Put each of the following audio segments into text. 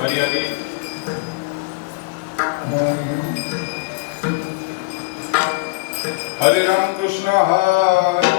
हरी हरी हरे राम कृष्ण हरे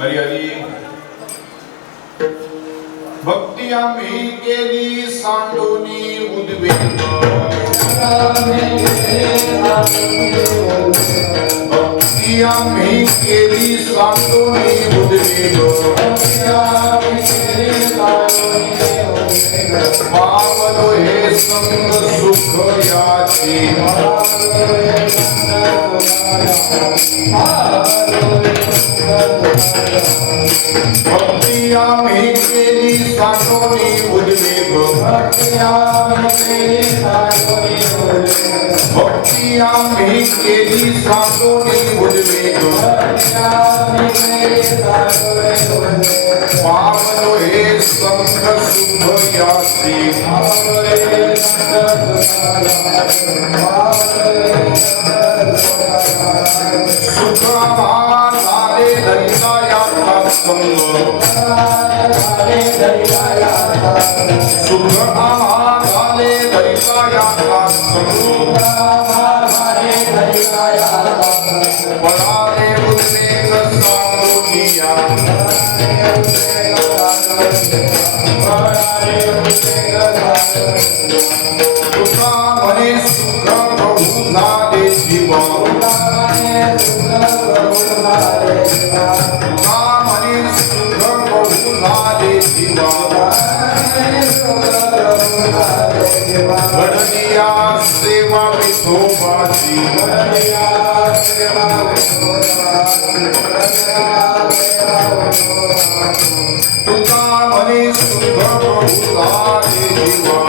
हरी हरी भक्ती आम्ही केली सांडोनी उद्वेग भक्ती आम्ही केली सांडोनी उद्वेग पावलो हे संग सुख याची भक्ती आम्ही केली सांडोनी उद्वेग भक्ती आम्ही केली सांडोनी उद्वेग पावलो हे संग सुख याची सुख झाले दरिद्राया संग सुख आम्हाले दैवायाचा संग पळाले उद्वेग सांगुनिया तुका म्हणे सुख प्रभू झाले जीवा तुका म्हणे सुख प्रभू झाले जीवा घडलिया सेवा विठोबाची तुका म्हणे सुख प्रभू झाले जीवा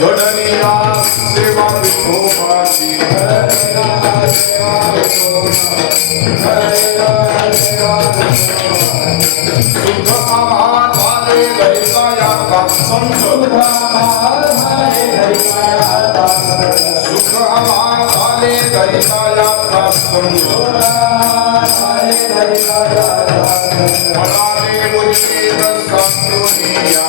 घडलिया सेवा विठोबाची सुख आम्हाले दैवायाचा संग सुख आम्हाले दैवायाचा संग पळाले उद्वेग सांगुनिया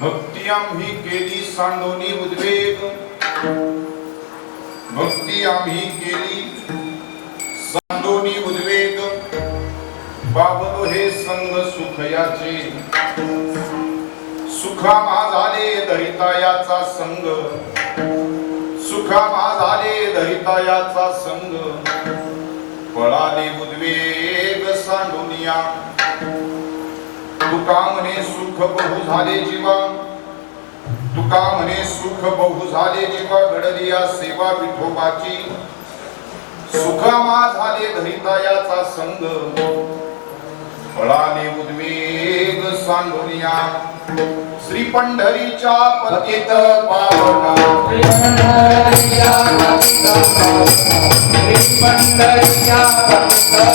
भक्ती आम्ही केली सांडोनी उद्वेग, भक्ती आम्ही केली सांडोनी उद्वेग, बाबलो हे संग सुख याचे सुखामा झाले धरितायाचा संग सुखामा झाले धरितायाचा संग पळाले उद्वेग सांडुनिया तुका म्हणे सुख बहु झाले जीवा तुका म्हणे सुख बहु झाले जीवा घडलिया सेवा विठोबाची सुखामा झाले धरितायाचा संग पळाले उद्वेग सांडुनिया श्री पंढरीच्या पतित पावना श्री पंढरीच्या पतित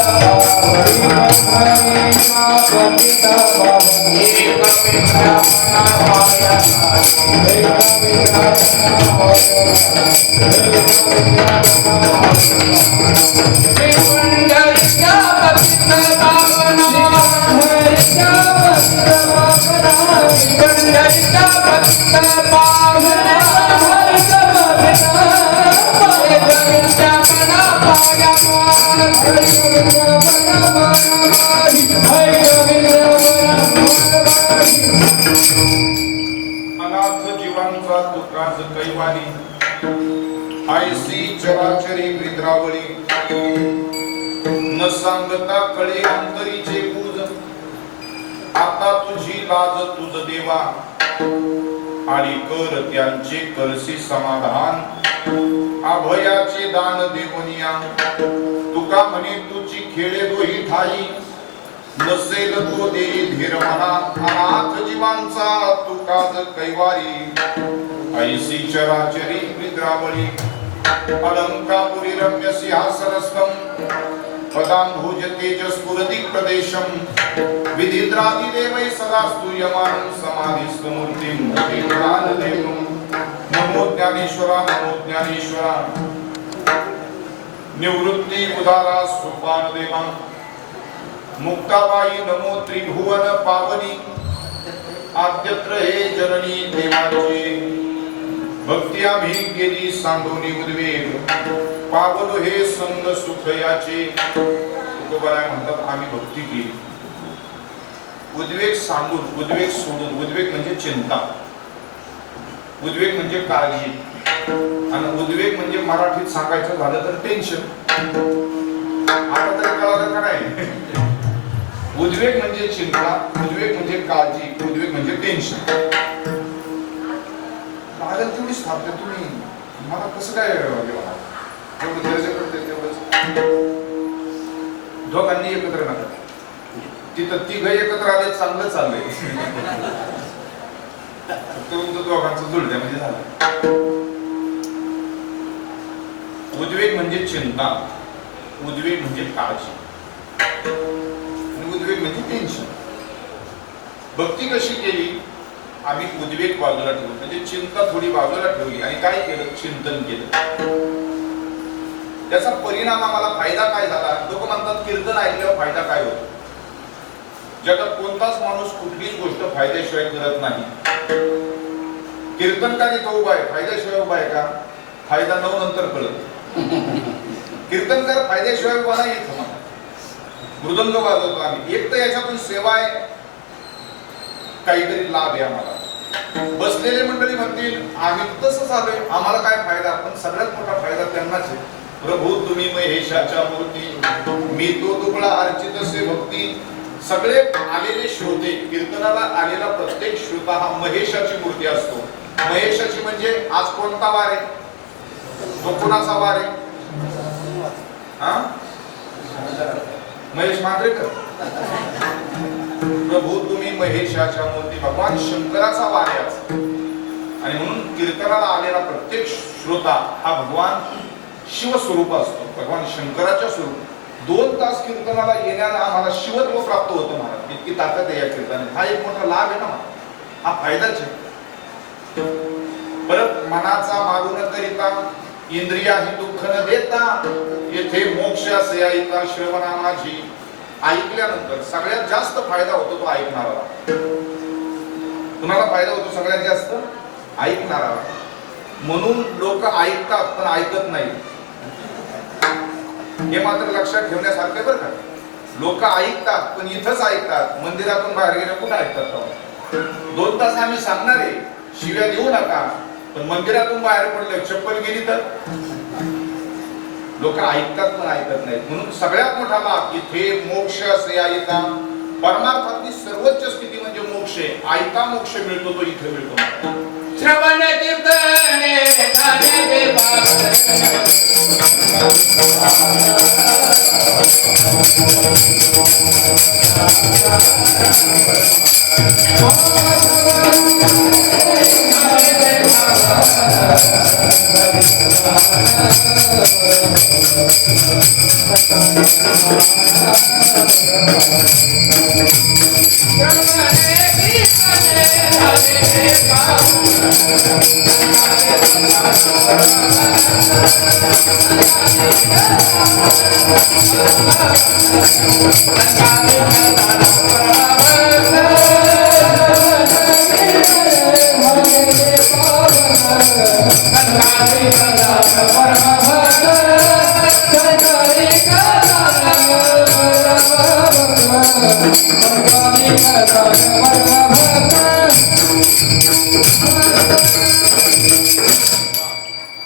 अनाथ जीवांचा तुकाच कैवारी ऐसी चराचरी वृद्रावळी न सांगता कळे अंतरीचे पूज आता तुझी लाज तुझ देवा आणि कर त्यांचे करसी समाधान अभयाचे दान देवनिया तुका म्हणे तुझी खेळे दोही ठाई नसेल तो देई धीर म्हणा अनाथ जीवांचा तुकाच कैवारी ऐसी चराचरी विद्रावळी अलंकापुरी रम्य सिंहासनस्थं पदांभुज तेजस्फुरति प्रदेशं विधिद्रादि देवै सदा स्तूयमानं समाधिस्थ मूर्तिं भजेन्द्रानदेवं नमो ज्ञानेश्वरा निवृत्ति उदारा सोपान देवा मुक्ताबाई नमो त्रिभुवन पावनी आद्यत्र हे जननी देवाची भक्ती आम्ही गेली सांडोनी उद्वेग पावलो हे संग सुख याचे तुकोबाराय म्हणतात आम्ही भक्ती केली उद्वेग सांडून उद्वेग सोडून उद्वेग म्हणजे चिंता उद्वेग म्हणजे काळजी आणि उद्वेग म्हणजे मराठीत सांगायचं झालं तर टेन्शन आता तरी कळालं का नाही उद्वेग म्हणजे चिंता उद्वेग म्हणजे काळजी उद्वेग म्हणजे टेन्शन लागेल तेवढी स्थापते तुम्ही मला कसं काय तेवढं गरज पडते तेवढंच दोघांनी एकत्र नका तिथं तिघ एकत्र आले चांगलं चाललंय तुमचं दोघांचं जुळत्यामध्ये झालं उद्वेग म्हणजे चिंता उद्वेग म्हणजे काळजी उद्वेग म्हणजे टेन्शन भक्ती कशी केली आम्ही उद्वेग बाजूला ठेवलो म्हणजे चिंता थोडी बाजूला ठेवली आणि काय केलं चिंतन केलं त्याचा परिणाम आम्हाला फायदा काय झाला लोक म्हणतात कीर्तन ऐकल्यावर फायदा काय होतो जगात कोणताच माणूस कुठलीच गोष्ट फायद्याशिवाय करत नाही कीर्तनकार इथं उभा आहे फायद्याशिवाय उभा आहे का फायदा 9 नंतर कळत कीर्तनकार फायद्याशिवाय उभा नाही येत मृदंग वाजवतो आम्ही एक तर याच्यातून सेवा आहे काहीतरी लाभ आहे आम्हाला बसलेले मंडळी म्हणतील आम्ही तसंच आलोय आम्हाला काय फायदा पण सगळ्यात मोठा फायदा त्यांनाच आहे प्रभू तुम्ही महेशाच्या मूर्ती मी तो तुकडा अर्चित असे भक्ती सगळे आलेले श्रोते कीर्तनाला आलेला प्रत्येक श्रोता हा महेशाची मूर्ती असतो महेशाची म्हणजे आज कोणता वार आहे तो कोणाचा वार आहे हा महेश मांजरेकर प्रभू तुम्ही महेशाच्या मूर्ती भगवान शंकराचा वार आहे आणि म्हणून कीर्तनाला आलेला प्रत्येक श्रोता हा भगवान शिव स्वरूप असतो भगवान शंकराच्या स्वरूप 2 तास कीर्तनाला येण्याला आम्हाला शिवत्व प्राप्त होतं महाराज इतकी ताकद आहे या कीर्तनात हा एक मोठा लाभ आहे ना हा फायदाच आहे परत मनाचा मारून करिता इंद्रिया ही दुःख न देता येथे मोक्ष असे ऐका श्रवणा माझी ऐकल्यानंतर सगळ्यात जास्त फायदा होतो तो ऐकणारा तुम्हाला फायदा होतो सगळ्यात जास्त ऐकणारा म्हणून लोक ऐकतात पण ऐकत नाही हे मात्र लक्षात ठेवण्यासारखे बरं का लोक ऐकतात पण इथंच ऐकतात, मंदिरातून बाहेर गेल्या कुठं ऐकतात? 2 तास आम्ही सांगणार आहे शिव्या देऊ नका, पण मंदिरातून बाहेर पडलं चप्पल गेली तर लोक ऐकतात पण ऐकत नाहीत. म्हणून सगळ्यात मोठा लाभ इथे मोक्ष असे ऐका, परमार्थातली सर्वोच्च स्थिती म्हणजे मोक्ष आहे. ऐका मोक्ष मिळतो तो इथे मिळतो. श्रवण कीर्तने झाले ते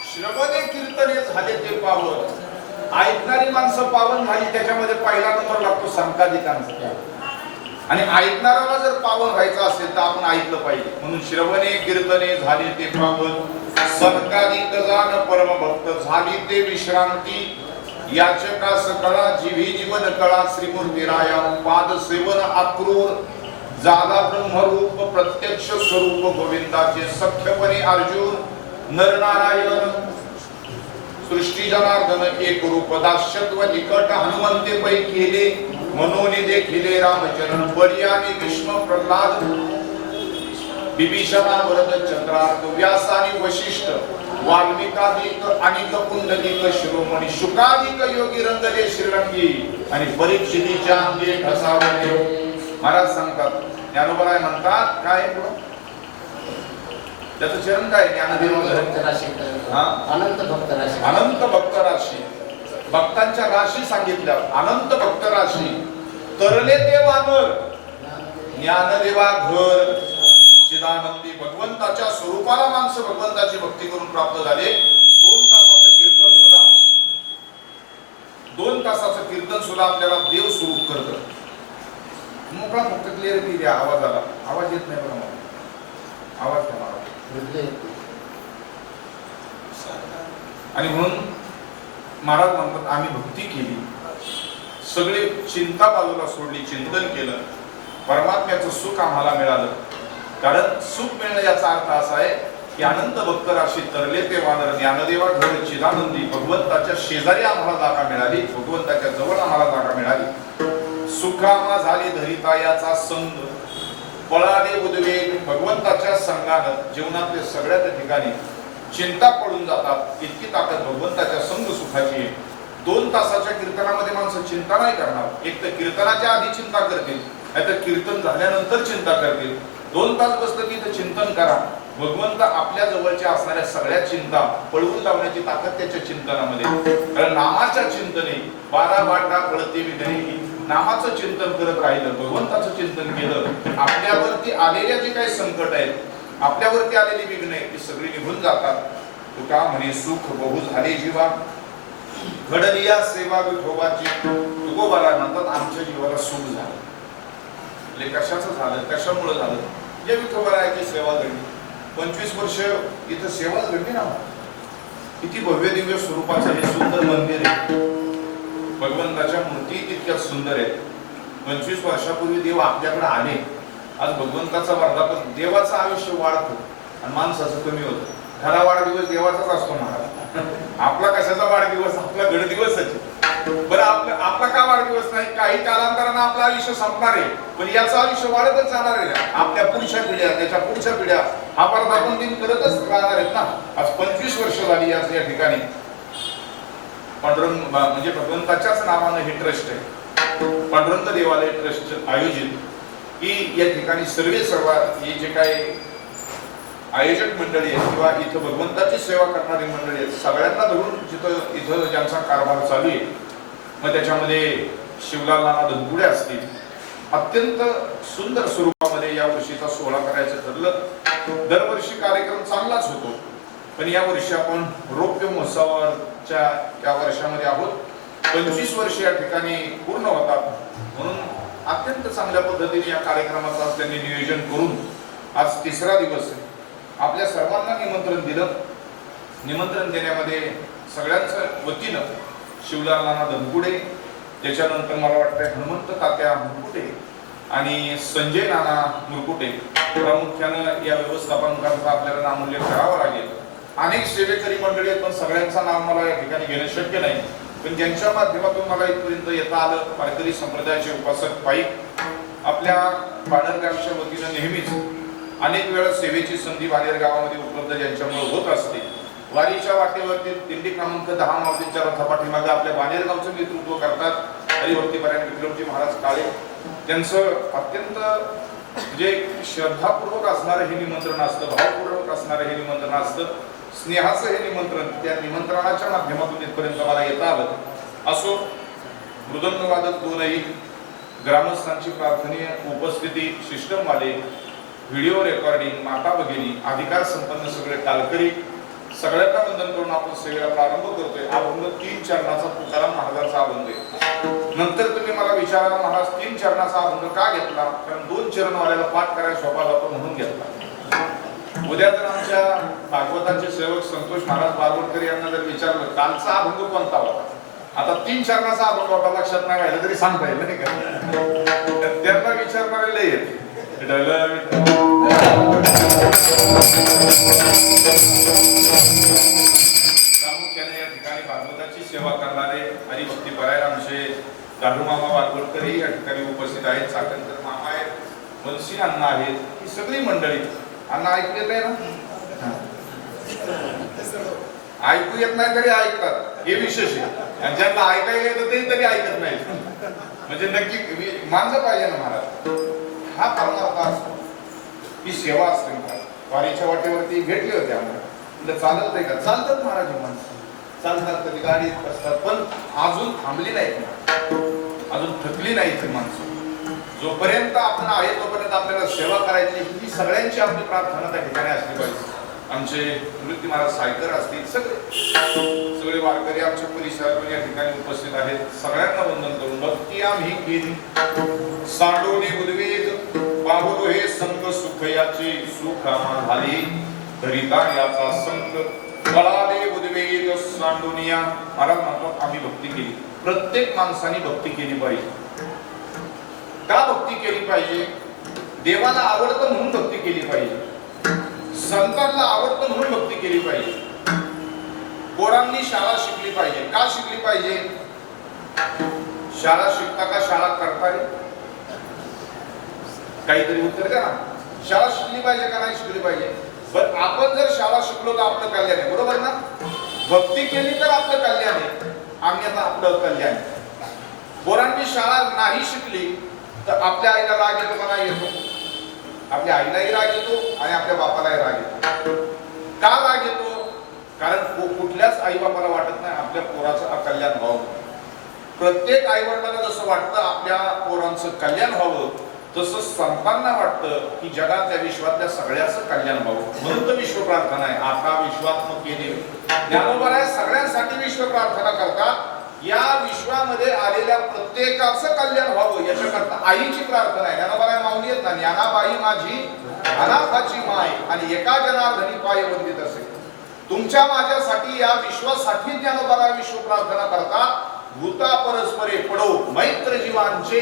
श्रवणे कीर्तने झाले ते पावन. ऐकणारी माणसं पावन झाली, त्याच्यामध्ये पहिला नंबर लागतो संकादिकांचा. आणि ऐकणाऱ्याला जर पावन व्हायचं असेल तर आपण ऐकलं पाहिजे. म्हणून श्रवणे कीर्तने झाले ते पावन, संकादिक जाण परमभक्त झाली ते विश्रांती. याचका सकळा जीवी जीवन कळा श्रीमूर्ती राया पाद सेवन अक्रूर जागा ब्रह्मरूप प्रत्यक्ष स्वरूप गोविंदाचे सख्यपणे अर्जुन नरनारायण सृष्टी जनार्दन एक रूप दास्यत्व निकट हनुमंते पै केले मनोनी देखिले रामचरण पर्यानी भीष्म प्रल्हाद विभीषणा वरद चंद्रार्क व्यासानी वशिष्ठ वाल्मिकादिक अनिक पुंडलिक शिरोमणी शुकादिक योगी रंगले श्रीरंगी आणि परीक्षितीच्या अंगे ठसावले. महाराज सांगतात, ज्ञानोबराय म्हणतात काय त्याचं चरण काय? ज्ञानदेव अनंत भक्त राशी. अनंत भक्त राशी, भक्तांच्या राशी सांगितल्या. अनंत भक्त राशी तरले ते वानर ज्ञानदेवा घर चिदानंदी भगवंताच्या स्वरूपाला माणसं भगवंताची भक्ती करून प्राप्त झाले. 2 तासाचं कीर्तन सुद्धा 2 तासाचं कीर्तन सुद्धा आपल्याला देव स्वरूप करतं. मोकळा फक्त क्लिअरिटी द्या आवाजाला. आवाज येत नाही बघा, आवाज द्या मला. आणि म्हणून महाराज म्हणतात आम्ही भक्ती केली, सगळे चिंता बाजूला सोडली, चिंतन केलं, परमात्म्याचं सुख आम्हाला मिळालं. कारण सुख मिळणं याचा अर्थ असा आहे की अनंत भक्त राशी तरले ते वानर ज्ञानदेवा घर चिदानंदी भगवंताच्या शेजारी आम्हाला जागा मिळाली, भगवंताच्या जवळ आम्हाला जागा मिळाली. सुखामा झाली धरिता याचा संग पळाले उद्वेग भगवंताच्या संगानं जीवनातल्या सगळ्या ठिकाणी चिंता पडून जातात. इतकी ताकद भगवंताच्या संग सुखाची आहे. 2 तासाच्या कीर्तनामध्ये माणसं चिंता नाही करणार. एक तर कीर्तनाच्या आधी चिंता करतील, नाहीतर कीर्तन झाल्यानंतर चिंता करतील. 2 तास बसलं की इथं चिंतन करा. भगवंत आपल्या जवळच्या असणाऱ्या सगळ्या चिंता पळवून लावण्याची ताकद त्याच्या चिंतनामध्ये. कारण नामाच्या चिंतने 12 वाटा पळते विधनी. नामाचं चिंतन करत राहिलं, भगवंताचं चिंतन केलं, आपल्यावरती आलेल्या जे काही संकट आहेत, आपल्यावरती आलेली विघ्न आहेत ती सगळी निघून जातात. तुका म्हणे सुख बहु झाले जीवा घडलिया सेवा विठोबाची. तुकोबाला म्हणतात आमच्या जीवाला सुख झालं. म्हणजे कशाचं झालं, कशामुळे झालं? जे विठोबारायाची सेवा घडली. 25 वर्ष इथं सेवाच घडली ना. किती भव्य दिव्य स्वरूपाचं हे सुंदर मंदिर आहे. भगवंताच्या मूर्ती तितक्या सुंदर आहेत. 25 वर्षापूर्वी देव आपल्याकडे आले. आज भगवंताचा वर्धापन, देवाचं आयुष्य वाढतं आणि माणसाचं कमी होतं. खरा वाढदिवस देवाचाच असतो महाराज. आपला कशाचा वाढदिवस? आपला गडदिवसच. बरं आपला का वाढदिवस नाही? काही कालांतरानं आपलं आयुष्य संपणार आहे, पण याचं आयुष्य वाढतच जाणार आहे. आपल्या पुढच्या पिढ्या, त्याच्या पुढच्या पिढ्या हा वर्धापन दिन करतच राहणार आहेत ना. आज 25 वर्ष झाली या ठिकाणी पांडुरंग म्हणजे भगवंताच्याच नावानं हे ट्रस्ट आहे, पांडुरंग देवालय ट्रस्ट आयोजित, की या ठिकाणी सर्व हे जे काही आयोजक मंडळी आहेत किंवा इथं भगवंताची सेवा करणारी मंडळी आहेत, सगळ्यांना धरून जिथं इथं ज्यांचा कारभार चालू आहे, मग त्याच्यामध्ये शिवलाल नाना धनपुडे असतील, अत्यंत सुंदर स्वरूपामध्ये या वर्षीचा सोहळा करायचं ठरलं. दरवर्षी कार्यक्रम चांगलाच होतो, पण या वर्षी आपण रौप्य महोत्सवाच्या या वर्षामध्ये आहोत. 25 वर्ष या ठिकाणी पूर्ण होतात, म्हणून अत्यंत चांगल्या पद्धतीने या कार्यक्रमाचं आज त्यांनी नियोजन करून आज तिसरा दिवस आहे. आपल्या सर्वांना निमंत्रण दिलं. निमंत्रण देण्यामध्ये सगळ्यांच्या वतीनं शिवलाल नाना धनपुडे, त्याच्यानंतर मला वाटतं हनुमंत तात्या मुरकुटे आणि संजय नाना मुरकुटे, प्रामुख्यानं या व्यवस्थापकांचा आपल्याला नामोल्लेख करावा लागेल. अनेक सेवेकरी मंडळी आहेत, पण सगळ्यांचं नाव मला या ठिकाणी घेणं शक्य नाही, पण ज्यांच्या माध्यमातून मला इथपर्यंत येता आलं, वारकरी संप्रदायाचे उपासक पाईक आपल्या बाणेरगावच्या वतीनं नेहमीच अनेक वेळा सेवेची संधी बाणेरगावामध्ये उपलब्ध ज्यांच्यामुळे होत असते. वारीच्या वाटेवरती दिंडी क्रमांक 10 मावतींच्या रथापाठीमागे आपल्या बाणेरगावचं नेतृत्व करतात हरिभक्ती परायण विक्रमजी महाराज काळे. त्यांचं अत्यंत म्हणजे श्रद्धापूर्वक असणारं हे निमंत्रण असतं, भावपूर्वक असणारं हे निमंत्रण असतं, स्नेहाचं हे निमंत्रण. त्या निमंत्रणाच्या माध्यमातून इथपर्यंत मला येता आलं. असो, मृदंगवादक दोनही, ग्रामस्थांची प्रार्थनीय उपस्थिती, सिस्टमवाले, व्हिडिओ रेकॉर्डिंग, माता भगिनी, अधिकार संपन्न सगळे टालकरी, सगळ्यांना वंदन करून आपण सेवेला प्रारंभ करतोय. अभंग 3 चरणाचा तुकाराम महाराजांचा अभंग आहे. नंतर तुम्ही मला विचारा, महाराज 3 चरणाचा अभंग का घेतला? कारण 2 चरणवाल्याला पाठ करायला सोपा जातो म्हणून घेतला. उद्या जर आमच्या भागवतांचे सेवक संतोष महाराज बारवडकर यांना जर विचारलं कालचा अभंग कोणता होता, आता 3 चरणाचा अभंग होता लक्षात नाही राहिलं तरी सांगता येईल नाही का? त्यांना विचारणारे लय येते. प्रामुख्याने या ठिकाणी भागवताची सेवा करणारे हरिभक्ती परायण आमचे दादू मामा बारवडकरही या ठिकाणी उपस्थित आहेत. चाकणकर मामा आहेत, वंशी अण्णा आहेत, ही सगळी मंडळी. अण्णा ऐकू येत आहे ना? ऐकू येत नाही तरी ऐकतात, हे विशेष आहे. आणि ज्यांना ऐकायला येतं ते तरी ऐकत नाही, म्हणजे नक्की मानलं पाहिजे ना महाराज. हा परमार्थ असतो, ही सेवा असते महाराज. वारीच्या वाटेवरती भेटले होते आम्हाला, चालत आहे का? चालतात महाराज, माणसं चालतात, कधी गाडीत असतात, पण अजून थांबली नाही, अजून थकली नाही ती माणसं. जोपर्यंत आपण आहे तोपर्यंत आपल्याला सेवा करायची, ही सगळ्यांची आपली प्रार्थना त्या ठिकाणी असली पाहिजे. आमचे निवृत्ती महाराज सायकर असतील, सगळे वारकरी आमच्या परिसरात या ठिकाणी उपस्थित आहेत. सगळ्यांना वंदन करून भक्ती आम्ही केली सांडोनी उद्वेग बाहुलो हे संत सुख याचे सुख आम्हा झाले धरिता याचा संत बळाले उद्वेग सांडोनिया. महाराज म्हणतात आम्ही भक्ती केली. प्रत्येक माणसाने भक्ती केली पाहिजे. का भक्ती केली पाहिजे? देवाला आवडतं म्हणून भक्ती केली पाहिजे, संतांना आवडतं म्हणून भक्ती केली पाहिजे. पोरांनी शाळा शिकली पाहिजे. का शिकली पाहिजे? शाळा शिकता का शाळा करता रे? काहीतरी उत्तर द्या ना. शाळा शिकली पाहिजे का नाही शिकली पाहिजे? पण आपण जर शाळा शिकलो तर आपलं कल्याण आहे, बरोबर ना? भक्ती केली तर आपलं कल्याण आहे, अन्यथा आपलं कल्याण आहे. पोरांनी शाळा नाही शिकली तर आपल्या आईला राग येतो का नाही येतो? आपल्या आईलाही राग येतो आणि आपल्या बापालाही राग येतो. का राग येतो? कारण कुठल्याच आई बापाला वाटत नाही आपल्या पोराचं अकल्याण व्हावं. प्रत्येक आई वडिलांना जसं वाटतं आपल्या पोरांचं कल्याण व्हावं, तसं संतांना वाटतं की जगातल्या विश्वातल्या सगळ्याचं कल्याण व्हावं. म्हणून तर विश्व प्रार्थना आहे. आता विश्वात्मक केली ज्ञानोबा सगळ्यांसाठी विश्व प्रार्थना करतात. या विश्वामध्ये आलेल्या प्रत्येकाचं कल्याण व्हावं याच्याकरता आईची प्रार्थना आहे. ज्ञानोबा माऊली आहेत ना, ज्ञानाबाई माझी अनाथाची माय आणि एका जनार्दनी पाय वंदित असे. तुमच्या माझ्यासाठी या विश्वासाठी ज्ञानोबा विश्व प्रार्थना करतात. भूता परस्परे पडो मैत्र जीवांचे,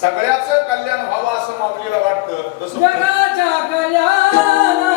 सगळ्याचं कल्याण व्हावं असं माऊलीला वाटतं. तसं जगाच्या कल्याण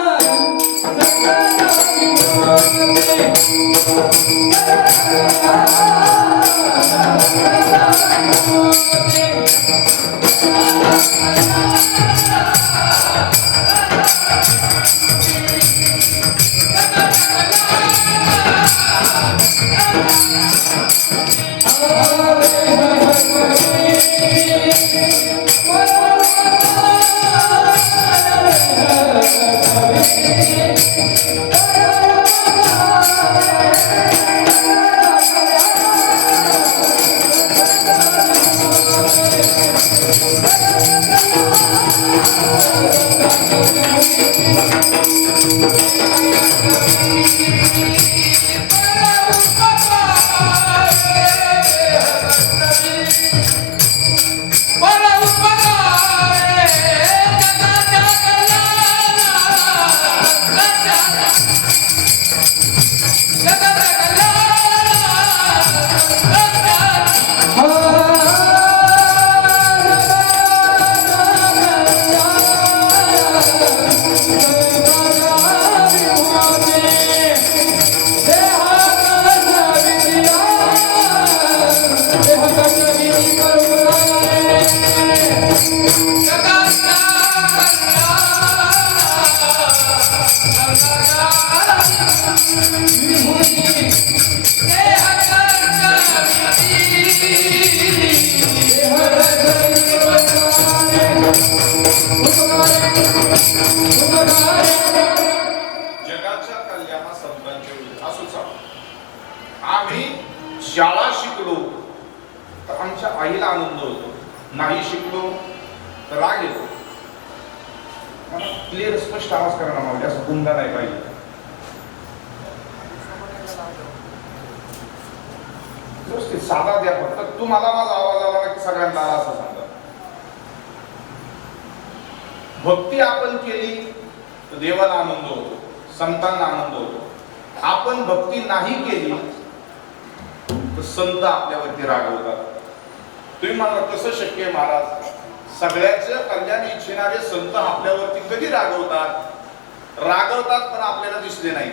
जगाच्या कल्याणासाठी असं चालू. आम्ही शाळा शिकलो तर आमच्या आईला आनंद होतो, नाही शिकलो तर राग येतो. क्लिअर स्पष्ट आवाज करा ना, म्हणजे असं गुंगा नाही पाहिजे. व्यवस्थित साधा द्या, फक्त तुम्हाला माझा आवाज आला ना की सगळ्यांना आला असं सांगा. भक्ती आपण केली तर देवाला आनंद होतो, संतांना आनंद होतो. आपण भक्ती नाही केली तर संत आपल्यावरती रागवतात. तुम्ही म्हणा कसं शक्य आहे महाराज? सगळ्याचं कल्याण इच्छिणारे संत आपल्यावरती कधी रागवतात? रागवतात पण आपल्याला दिसले नाही.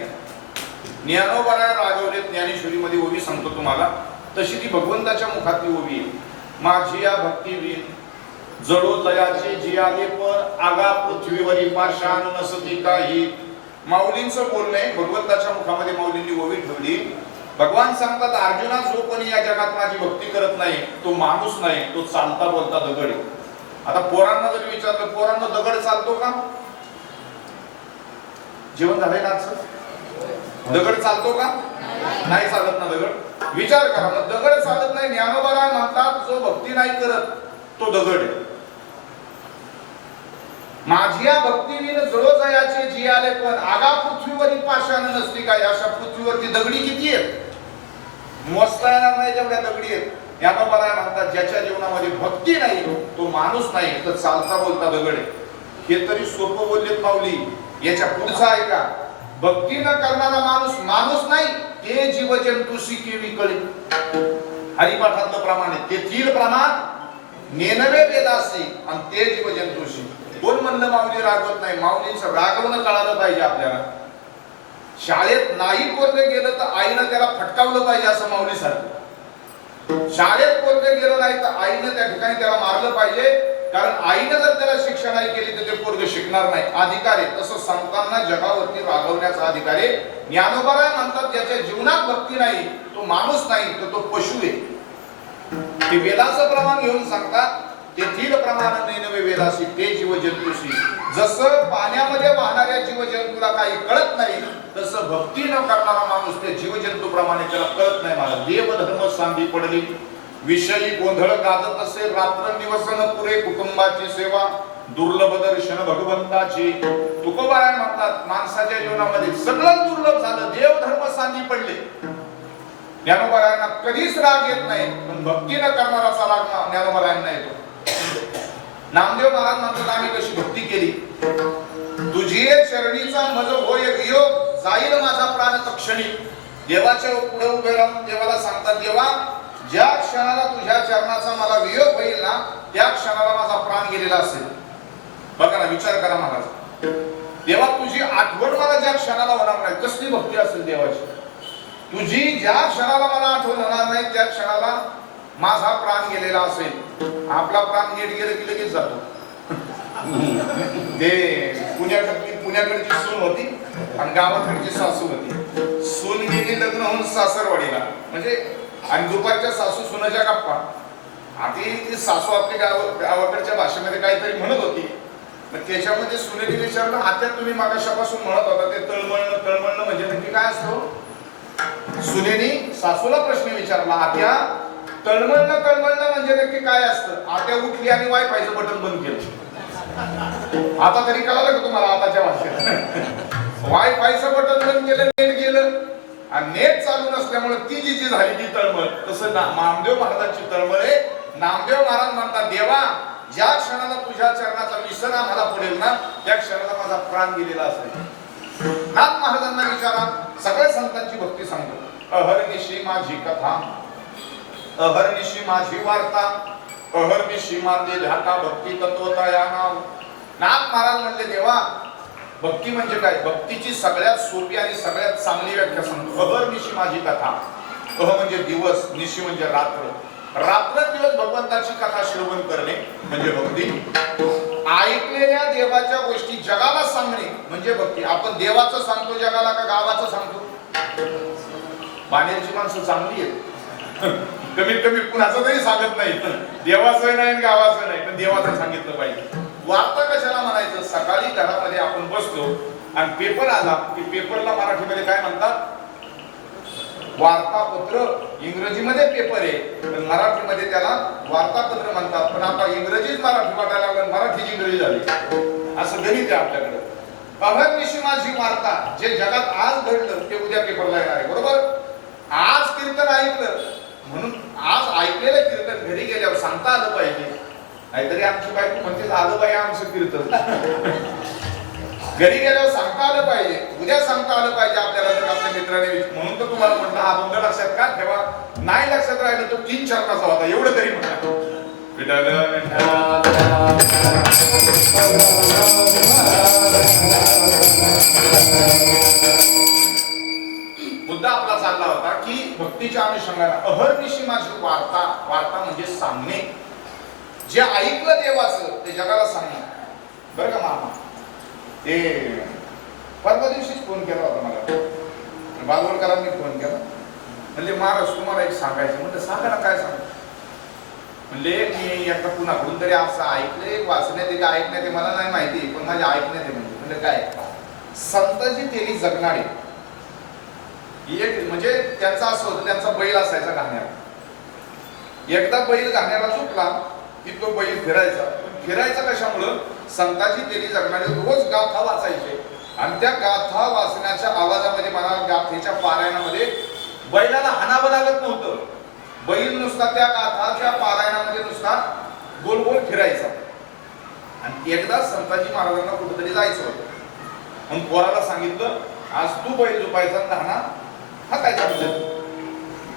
ज्ञानोबाला रागवले, ज्ञानेश्वरीमध्ये ओवी सांगतो तुम्हाला, तशी ती भगवंताच्या मुखातली ओवी आहे. माझी या भक्ती विन जडो दयाचे जियाले पर आगा पृथ्वीवरी पाषाण नसती काही. माऊलींचं बोलणं आहे, भगवंताच्या मुखामध्ये माऊलींनी ओवी ठेवली. भगवान सांगतात, अर्जुना जो कोणी या जगात माझी भक्ती करत नाही तो माणूस नाही, तो चालता बोलता दगड आहे. आता पोरांना जर विचारलं, पोरांना दगड चालतो का? जेवण झालंय ना आजचं? दगड चालतो का? नाही चालत ना दगड. विचार करा ना, दगड चालत नाही. ज्ञानोबा म्हणतात जो भक्ती नाही करत तो दगड आहे. माझी या भक्तीने जळो जयाचे जियाले पण आगा पृथ्वीवरील पाषाण नसती काय. अशा पृथ्वीवरती दगडी किती आहेत? मोजता येणार नाही जेवढ्या दगडी आहेत. ज्ञानोबा म्हणतात, ज्याच्या जीवनामध्ये भक्ती नाही तो माणूस नाही, तर चालता बोलता दगड आहे. हे तरी सोपं बोललेत माऊली. याच्या पुढचा आहे का? भक्ती न करणारा माणूस माणूस नाही, ते जीव जंतुशी केवी कळे. हरिपाठातलं प्रमाण आहे, तेथील प्रमाण नेनवे वेदासी आणि ते जीव जंतुशी. कोण म्हणलं माऊली रागवत नाही? माऊलींचं रागवणं कळालं पाहिजे आपल्याला. शाळेत नाही पोरगं गेलं तर आईनं त्याला फटकावलं पाहिजे असं माऊली सांगतो. शाळेत पोरगं गेलं नाही तर आईनं त्या ठिकाणी त्याला मारलं पाहिजे, कारण आईनं जर त्याला शिक्षा नाही केली तर ते पोरगं शिकणार नाही. अधिकार आहे. तसं संतांना जगावरती रागवण्याचा अधिकार आहे. ज्ञानोबा म्हणतात, ज्याच्या जीवनात भक्ती नाही तो माणूस नाही, तर तो पशु आहे. ते वेदाचं प्रमाण घेऊन सांगतात, तेथील प्रमाण नैनवे वेदासी ते जीव जंतुशी. जसं पाण्यामध्ये वाहणाऱ्या जीव जंतूला काही कळत नाही, तसं भक्ती न करणारा माणूस त्या जीव जंतू प्रमाणे त्याला कळत नाही. मला देव धर्म सांगी पडली, विषयी गोंधळ गाजत असे, रात्र दिवसन पुरे कुटुंबाची सेवा, दुर्लभ दर्शन भगवंताची. तुकोबाराय म्हणतात, माणसाच्या जीवनामध्ये सगळं दुर्लभ झालं, देव धर्म सांगी पडले. ज्ञानोबारायांना कधीच राग येत नाही, पण भक्ती न करणाराचा राग ज्ञानोबारायांना येतो. नामदेव महाराज म्हणतात, आम्ही कशी भक्ती केली. तुझी चरणीचा मज होय वियोग, जाईल माझा प्राण तक्षणी. देवाच्या पुढे उभे राहून देवाला सांगतात, देवा ज्या क्षणाला तुझ्या चरणाचा मला वियोग होईल ना, त्या क्षणाला माझा प्राण गेलेला असेल. बघा ना, विचार करा महाराज. देवा तुझी आठवण मला ज्या क्षणाला होणार नाही, कसली भक्ती असेल देवाची. तुझी ज्या क्षणाला मला आठवण होणार नाही त्या क्षणाला माझा प्राण गेलेला असेल. आपला प्राण नीट गेलं की लगेच जातो. ते पुण्याकडची सून होती आणि गावाकडची सासू होती. सून गेली लग्न होऊन सासरवाडीला, म्हणजे आणि दुपारच्या सासू सुनाच्या गप्पा. आधी ती सासू आपली गावाकडच्या भाषेमध्ये काहीतरी म्हणत होती. मग त्याच्यामध्ये सुनेने विचारलं, आता तुम्ही मागाशापासून म्हणत होता ते तळमळणं तळमळणं म्हणजे नक्की काय असतो? सुनेनी सासूला प्रश्न विचारला, आत्या तळमळणं तळमळणं म्हणजे नक्की काय असतं? आत्या उठली आणि वायफायचं बटन बंद केलं. आता तरी कळालं का तुम्हाला आताच्या भाषेत? वायफायचं बटन बंद केलं, नेट गेलं आणि नेट चालू नसल्यामुळे ती जी झाली ती तळमळ. तसं नामदेव महाराजांची तळमळ आहे. नामदेव महाराज म्हणतात, देवा ज्या क्षणाला तुझ्या चरणाचा विसर आम्हाला पडेल ना, त्या क्षणाला माझा प्राण गेलेला असेल. नाथ महाराजांना विचारा, सगळ्या संतांची भक्ती सांगतो. अहर्निशी माझी कथा, अहर्निशी माझी वार्ता, अहर्निशी मारले ढाका भक्ती तत्वता या नाव. नाथ महाराज म्हणले, देवा भक्ती म्हणजे काय? भक्तीची सगळ्यात सोपी आणि सगळ्यात चांगली व्याख्या सांगतो. अहर्निशी माझी कथा. अह म्हणजे दिवस, निशी म्हणजे रात्र. रात्रंदिवस भगवंताची कथा श्रवण करणे म्हणजे भक्ती. ऐकलेल्या देवाच्या गोष्टी जगाला सांगणे म्हणजे भक्ती. आपण देवाचं सांगतो जगाला का गावाचं सांगतो? बाणेरची माणसं चांगली आहेत, कमीत कमी कुणाचं तरी सांगत नाही. देवाचं नाही गावाचं नाही, पण देवाचं सांगितलं पाहिजे. वार्ता कशाला म्हणायचं? सकाळी घरामध्ये आपण बसलो आणि पेपर आला की पेपरला मराठीमध्ये काय म्हणतात? वार्तापत्र. इंग्रजीमध्ये पेपर आहे पण मराठीमध्ये त्याला वार्तापत्र म्हणतात. पण आता इंग्रजीच मराठी वाटायला लागलं, मराठीची इंग्रजी झाली. असं गणित आहे आपल्याकडे. अहर्निशी माझी वार्ता. जे जगात आज घडलं ते उद्या पेपरला येणार आहे, बरोबर? आज कीर्तन ऐकलं म्हणून आज ऐकलेलं कीर्तन घरी गेल्यावर सांगता आलं पाहिजे. नाहीतरी आमची बायको म्हणते, आलं पाहिजे आमचं कीर्तन. घरी गेल्यावर सांगता आलं पाहिजे, उद्या सांगता आलं पाहिजे आपल्याला. जर आपल्या मित्राने, म्हणून तर तुम्हाला म्हटलं हा दोन लक्षात का ठेवा. नाही लक्षात राहिलं तर 3 चरणाचा होता, एवढं तरी म्हणा. मुद्दा आपला चालला होता की भक्तीच्या अनुषंगाने अहर्निशी माझी वार्ता. वार्ता म्हणजे सांगणे. जे ऐकलं देवाचं ते जगाला सांगणं, बरं का मामा? ते परवा दिवशीच फोन केला होता मला, बागवलकरांनी फोन केला. म्हणजे महाराज तुम्हाला एक सांगायचं. म्हणजे सांगा ना, काय सांग? म्हणजे मी एकदा कुणाकडून तरी असं ऐकले, वाचण्यात येते, ऐकण्यात येते, मला नाही माहिती पण माझ्या ऐकण्यात आहे. म्हणजे काय? संताजी तेली जगणारे एक, म्हणजे त्यांचा असं होतं, त्यांचा बैल असायचा घाण्यात. एकदा बैल घाण्याला चुकला की तो बैल फिरायचा. फिरायचा कशामुळं? संताजी तेली जगणारे रोज गाथा वाचायचे आणि त्या गाथा वाचण्याच्या आवाजामध्ये मला गाथेच्या पारायणामध्ये बैलाला हाणावं लागत नव्हतं. बैल नुसता त्या गाथाच्या पारायणामध्ये नुसता गोल गोल फिरायचा. आणि एकदा संताजी महाराजांना कुठेतरी जायचं होतं. मग पोराला सांगितलं, आज तू बैल झोपायचा, दहाना हाकायचा.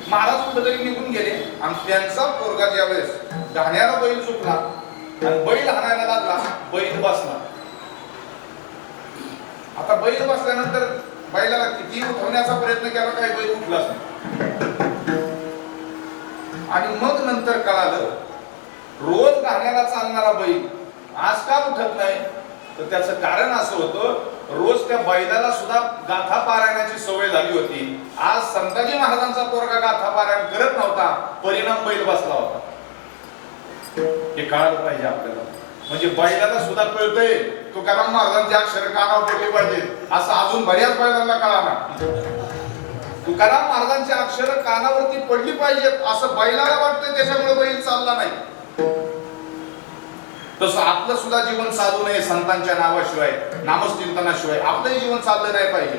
महाराज कुठेतरी निघून गेले आणि त्यांचा पोरगा ज्यावेळेस गाण्याला बैल चुकला आणि बैल हाणायला लागला, बैल बसला. आता बैल बसल्यानंतर बैलाला किती उठवण्याचा प्रयत्न केला, काही बैल उठलाच नाही. आणि मग नंतर कळालं, रोज गाण्याला चालणारा बैल आज का उठत नाही? तर त्याचं कारण असं होतं, रोज त्या बैलाला सुद्धा गाथा पारायणाची सवय झाली होती. आज संताजी महाराजांचा पोरगा गाथा पारायण करत नव्हता, परिणाम बैल बसला होता. हे कळालं पाहिजे आपल्याला. म्हणजे बैलाला सुद्धा कळतंय तुकाराम महाराजांचे अक्षर कानावर पडले पाहिजे, असं अजून बऱ्याच बैलांना कळाला. तुकाराम महाराजांची अक्षर कानावरती पडली पाहिजेत असं बैलाला वाटतंय, त्याच्यामुळे बैल चालला नाही. तसं आपलं सुद्धा जीवन चालू नये संतांच्या नावाशिवाय, नामचिंतनाशिवाय आपलंही जीवन चाललं नाही पाहिजे.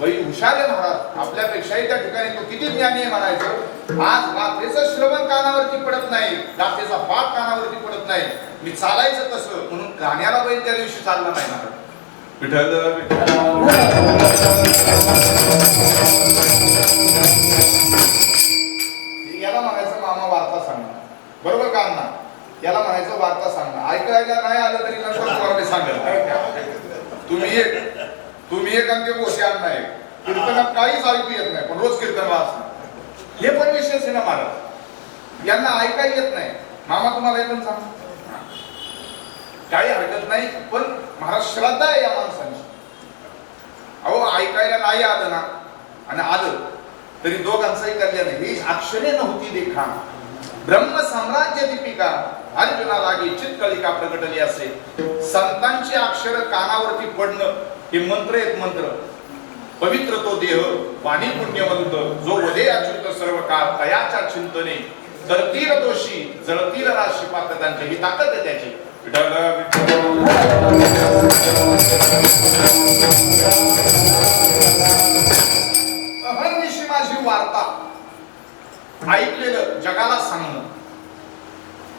बैल हुशार आहे महाराज आपल्यापेक्षाही. त्या ठिकाणी तो किती ज्ञानी आहे म्हणायचं. आज गाथेचं श्रवण कानावरती पडत नाही, गाथेचा पाठ कानावरती पडत नाही. मी चालायचं कसं म्हणून गाण्याला बैल त्या दिवशी चालला नाही महाराज. विठ्ठल याला म्हणायचं मामा वार्ता सांगणं, बरोबर का अण्णा? याला म्हणायचं वार्ता सांगणं. ऐकायला नाही आलं तरी नंतर सांगेल तुम्ही एक आणि ते गोष्टी अण्णा एक. कीर्तनात काहीच ऐकू येत नाही पण रोज कीर्तनला असणं, हे पण विशेष आहे ना महाराज. यांना ऐकायला येत नाही. मामा तुम्हाला हे पण सांग, काही हरकत नाही पण महाराज श्रद्धा आहे या माणसांची. अहो ऐकायला नाही आलं ना आणि आलं तरी दोघांचंही कल्याण आहे. ही अक्षरे नव्हती देखा ब्रह्म साम्राज्य दीपिका अर्जुना लागी चित्कळिका प्रगटली असे. संतांची अक्षर कानावरती पडणं हे मंत्र आहेत. मंत्र पवित्र तो देह वाणी पुण्यवंत जो वदे अच्युत सर्व काळ तयाच्या चिंतने जळतील दोषी जळतील राशी पात्र त्यांची ही ताकद आहे त्याची. विठ्ठल विठ्ठल. अहर्निशी माझी वार्ता ऐकलेलं जगाला सांगणं.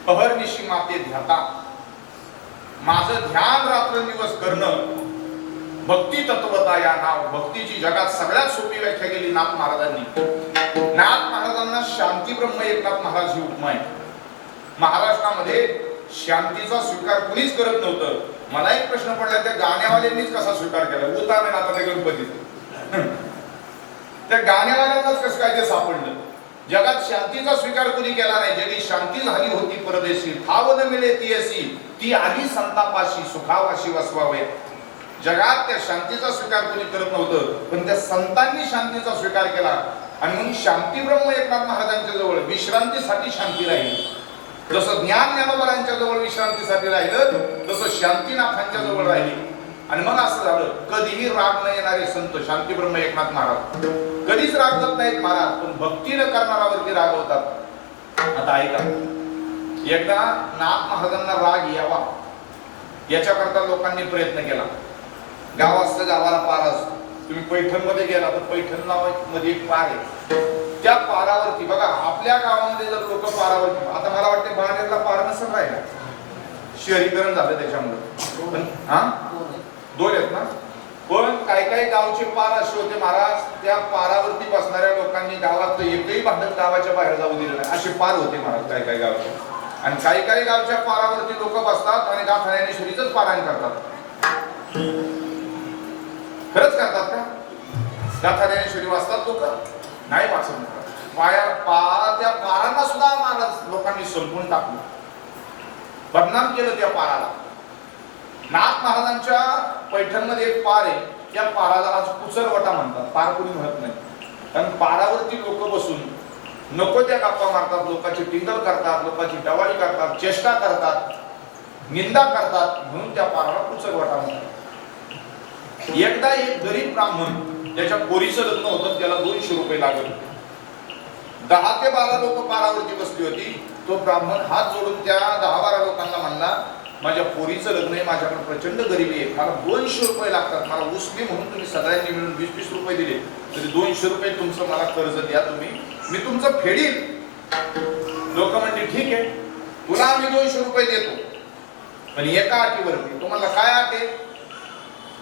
अहर्निशी माते ध्याता, माझं ध्यान रात्रंदिवस करणं. भक्ती तत्वता या नाव भक्तीची जगात सगळ्यात सोपी व्याख्या केली नाथ महाराजांनी. नाथ महाराजांना शांती ब्रह्म एकनाथ महाराज ही उपमा आहे. महाराष्ट्रामध्ये शांतीचा स्वीकार कुणीच करत नव्हतं. मला एक प्रश्न पडला, त्या गाण्यावाल्यांनीच कसा स्वीकार केला? उतार आता ते गणपतीत त्या गाण्यावाल्यांनाच कसं काय ते सापडलं? जगात शांतीचा स्वीकार कुणी केला नाही. जगी शांती झाली होती परदेशी, ठाव न मिळे ती अशी, ती आली संतापाशी, सुखावाशी वसवावे. जगात त्या शांतीचा स्वीकार कोणी करत नव्हतं, पण त्या संतांनी शांतीचा स्वीकार केला. आणि म्हणून शांती ब्रह्म एकनाथ महाराजांच्या जवळ विश्रांतीसाठी शांती राहिली. जसं ज्ञान ज्ञानोबरांच्या जवळ विश्रांतीसाठी राहिलं, तसं शांतीनाथांच्या जवळ राहिली. आणि मग असं झालं, कधीही राग न येणारे संत शांती ब्रह्म एकनाथ महाराज कधीच रागवत नाहीत महाराज, पण भक्तीनं करणारावरती रागवतात. आता ऐका, एकदा नाथ महाराजांना राग यावा याच्याकरता लोकांनी प्रयत्न केला. गाव असतं, गावाला पार असतो. तुम्ही पैठण मध्ये गेला तर पैठण नावामध्ये एक पार आहे. त्या पारावरती बघा, आपल्या गावामध्ये जर लोक पारावरती, आता मला वाटते बाणेरला पार नसेल राहिला, शहरीकरण झालं त्याच्यामुळे. पण हा दोन आहेत ना. पण काही काही गावचे पार असे होते महाराज, त्या पारावरती बसणाऱ्या लोकांनी गावातलं एकही भांडण गावाच्या बाहेर जाऊ दिलं नाही, असे पार होते महाराज काही काही गावचे. आणि काही काही गावच्या पारावरती लोक बसतात आणि गाथा ज्ञानेश्वरीचंच पारायण करतात. खरंच करतात का? गाथा ज्ञानेश्वरी वाचतात लोक? नाही वाचत. त्या पारांना सुद्धा महाराज लोकांनी संपून टाकलं, बदनाम केलं त्या पाराला. नाथ महाराजांच्या पैठणमध्ये एक पार आहे, त्या पाराला आज कुचरवटा म्हणतात. पार कोणी म्हणत नाही, कारण पारावरती लोक बसून नको त्या गप्पा मारतात, लोकांची टिंगल करतात, लोकांची डवाळी करतात, चेष्टा करतात, निंदा करतात, म्हणून त्या पाराला कुचरवटा म्हणतात. एकदा एक गरीब ब्राह्मण, त्याच्या पोरीचं लग्न होतं, त्याला 200 रुपये लागत होते. 10 ते 12 लोक पारावरती बसली होती. तो ब्राह्मण हात जोडून त्या 10-12 लोकांना म्हणला, माझ्या पोरीचं लग्न आहे, माझ्याकडे प्रचंड गरिबी आहे, मला 200 रुपये लागतात. मला उसली म्हणून तुम्ही सगळ्यांनी मिळून 20-20 रुपये दिले, तरी 200 रुपये तुमचं मला कर्ज द्या, तुम्ही मी तुमचं फेडील. लोक म्हणले ठीक आहे, तुला आम्ही 200 रुपये देतो, पण एका अटीवरती. तो म्हणला काय अट आहे?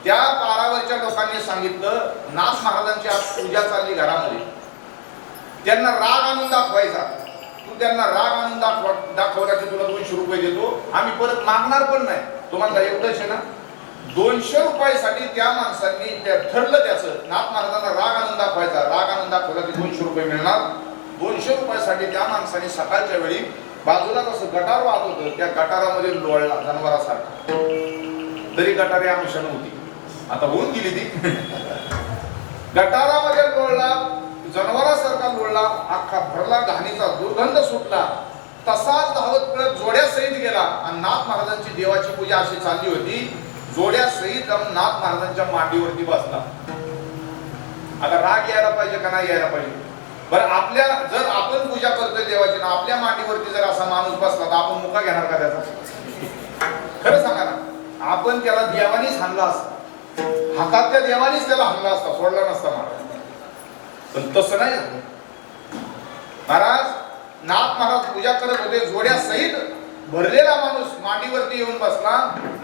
त्या पारावरच्या लोकांनी सांगितलं, नाथ महाराजांची आज पूजा चालली घरामध्ये, त्यांना राग आणून दाखवायचा. तू त्यांना राग आणून दाखवला की तुला 200 रुपये देतो, आम्ही परत मागणार पण नाही. तुम्हाला एवढंच आहे ना? 200 रुपयासाठी त्या माणसांनी ठरलं त्याचं. नाथ महाराजांना राग आणून दाखवायचा, राग आणून दाखवला की 200 रुपये मिळणार. 200 रुपयासाठी त्या माणसाने सकाळच्या वेळी बाजूला कसं गटार वाहत होतं, त्या गटारामध्ये लोळला जनावरासारखा. तरी गटारी अंश नव्हती, आता होऊन गेली ती. गटारामध्ये लोळला, जनावरासारखा लोळला, अख्खा भरला, घाणीचा दुर्गंध सुटला. तसाच धावत पळत जोड्या सहित गेला. आणि नाथ महाराजांची देवाची पूजा अशी चालली होती, जोड्या सहित जाऊन नाथ महाराजांच्या मांडीवरती बसला. आता राग यायला पाहिजे का नाही यायला पाहिजे? बरं, आपल्या जर आपण पूजा करतोय देवाची ना, आपल्या मांडीवरती जर असा माणूस बसला तर आपण मुका घेणार का त्याचा? खरं सांगा ना, आपण त्याला देवानीच हाणला असता, हातातल्या देवानीच त्याला हाणला असता, सोडला नसता महाराज. पण तसं नाही झालं. महाराज, नाथ महाराज पूजा करत होते, जोड्या सहित भरलेला माणूस मांडीवरती येऊन बसला.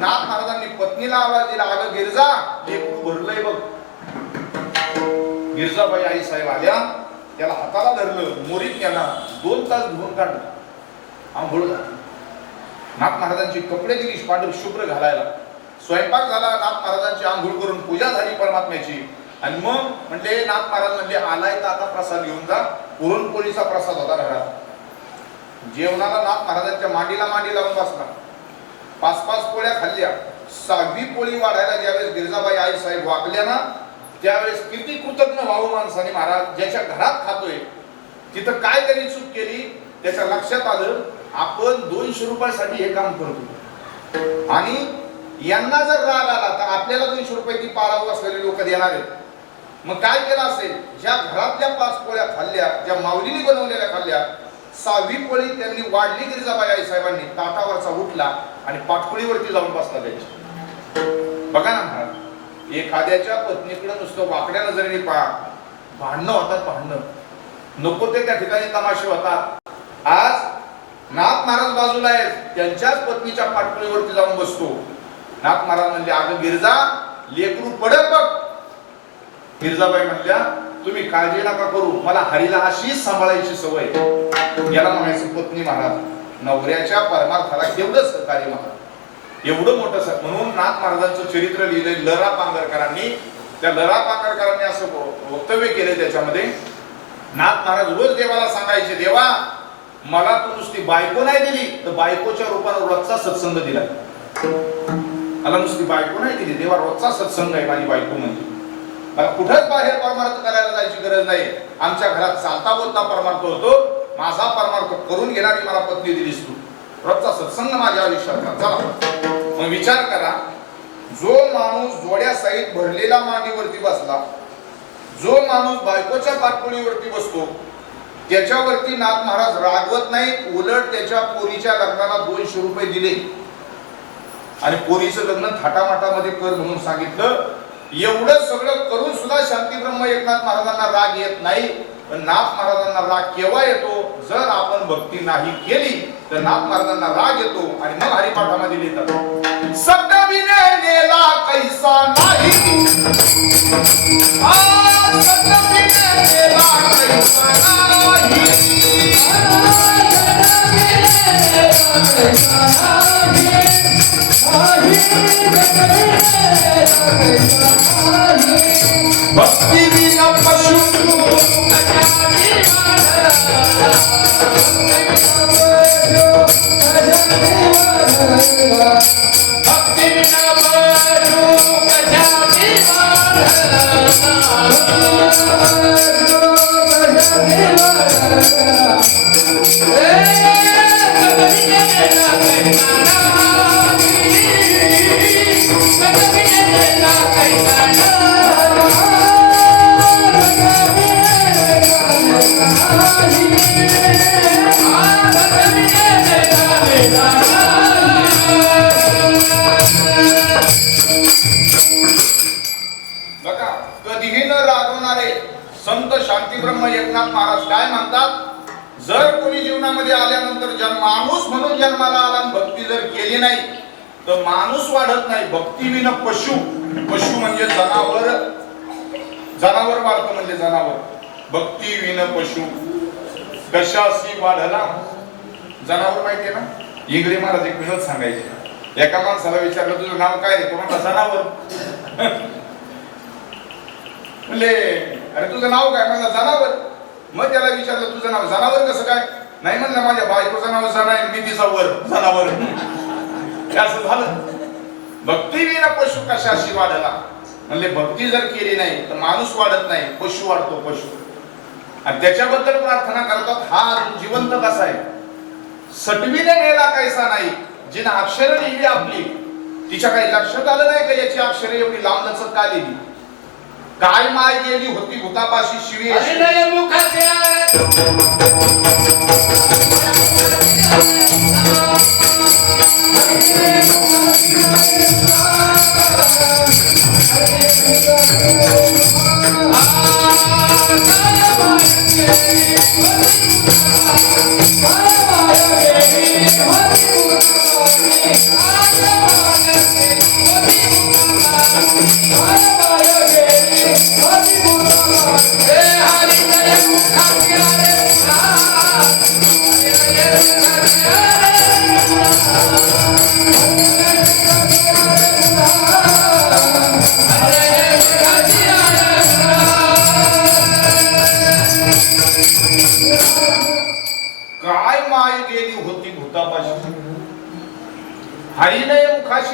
नाथ महाराजांनी पत्नीला आवाज दिला, अगं गिरजा, लेकरू भरलंय बघ. गिरजाबाई आई साहेब आल्या, त्याला हाताला धरलं, मोरीत केला, 2 तास धुवून काढलं, आंघोळ झाली. नाथ महाराजांची कपडे दिली पांढर शुभ्र घालायला, स्वयंपाक झाला, नाथ महाराजांची आंघोळ करून पूजा झाली परमात्म्याची. आणि मग म्हणले, नाथ महाराज म्हणले, आलाय तर आता प्रसाद घेऊन जा. पुरणपोळीचा प्रसाद होता घरात. जेवणाला नाथ महाराजांच्या मांडीला मांडी लावून बसला, 5-5 पोळ्या खाल्ल्या. 6वी पोळी वाढायला ज्यावेळेस गिरजाबाई आई साहेब वाकल्या ना, त्यावेळेस किती कृतज्ञ व्हावं माणसाने. महाराज ज्याच्या घरात खातोय तिथं काय त्यांनी चूक केली त्याच्या लक्षात आलं. आपण 200 रुपयासाठी हे काम करतो, आणि यांना जर राग आला तर आपल्याला 200 रुपये ती पारावर असलेले लोक देणार आहेत. मग काय केलं असेल? ज्या घरातल्या 5 पोळ्या खाल्ल्या, ज्या माऊलीने बनवलेल्या खाल्ल्या, 6वी पोळी त्यांनी वाढली गिरजाबाई आई साहेबांनी, ताटावरचा उठला आणि पाटकुळीवरती जाऊन बसला त्याच्या. बघा ना महाराज, एखाद्याच्या पत्नीकडे नुसतं वाकड्या नजरेने पहा, भांडणं होतात, भांडणं नको ते त्या ठिकाणी तमाशे होतात. आज नाथ महाराज बाजूला आहेत, त्यांच्याच पत्नीच्या पाटकुळीवरती जाऊन बसतो. नाथ महाराज म्हणले, अगं गिरजा, लेकरू पडत बघ. गिरजाबाई म्हणल्या, तुम्ही काळजी नका करू, मला हरीला अशीच सांभाळायची सवय. याला म्हणायचं पत्नी महाराज. नवऱ्याच्या परमार्थाला केवढं सहकार्य महाराज, एवढं मोठं सर. म्हणून नाथ महाराजांचं चरित्र लिहिलंय लरा पांगरकरांनी. त्या लरा पांगरकरांनी असं वक्तव्य केलंय त्याच्यामध्ये, नाथ महाराज रोज देवाला सांगायचे, देवा मला तू नुसती बायको नाही दिली, तर बायकोच्या रूपाने रोजचा सत्संग दिला. मला नुसती बायको नाही दिली, देवा रोजचा सत्संग आहे माझी बायको म्हणजे. मला कुठंच बाहेर परमार्थ करायला जायची गरज नाही. आमच्या घरात चालता बोलता परमार्थ होतो. माझा परमार्थ करून घेणारी मला पत्नी दिलीस तू. रोजचा सत्संग माझ्या आयुष्यात. चला मग विचार करा, जो माणूस जोड्यासहित भरलेला मांडीवरती बसला, जो माणूस बायकोच्या पाटकुळीवरती बसतो, त्याच्यावरती नाथ महाराज रागवत नाही. उलट त्याच्या पोरीच्या लग्नाला 200 रुपये दिले आणि पोरीचं लग्न थाटामाटामध्ये कर म्हणून सांगितलं. एवढं सगळं करून सुद्धा शांतीब्रह्म एकनाथ महाराजांना राग येत नाही. पण नाथ महाराजांना राग केव्हा येतो, जर आपण भक्ती नाही केली तर नाथ महाराजांना राग येतो. आणि मग हरिपाठामध्ये लिहितात, सटविने नेला कैसा नाही, सटविने नेला कैसा नाही, भक्ती विना पशु संत शांतीब्रह्म एकनाथ महाराज काय म्हणतात, जर कोणी जीवनामध्ये आल्यानंतर माणूस म्हणून जन्माला आला आणि भक्ती जर केली नाही तर माणूस वाढत नाही. भक्ती विना पशु, पशु म्हणजे जनावर, जनावर वाढतं म्हणजे जनावर. भक्ती विना पशु कशासी वाढला. जनावर माहितीये ना, इंगळे महाराज एक विनोद सांगायचे. एका माणसाला विचारलं तुझं नाव काय आहे, तो म्हणला जनावर. म्हणले अरे तुझं नाव काय, म्हणला जनावर. मग त्याला विचारलं तुझं नाव जनावर कसं काय, नाही म्हणलं माझ्या बायकोचं नाव जना आहे, मी तिचा वर जनावर. असं झालं. भक्ती विना पशु कशाशी वाढला. म्हणले भक्ती जर केली नाही तर माणूस वाढत नाही, पशु वाढतो, पशु. आणि त्याच्याबद्दल प्रार्थना करतात, हा जिवंत कसा आहे, सटवीने नेला कैसा नाही. जिने अक्षरं लिहिली आपली, तिच्या काही लक्षात आलं नाही का याची अक्षरे एवढी लांब लचक का लिहिली. काय माय गेली होती भूतापाशी शिवी हरिनय मुखाशी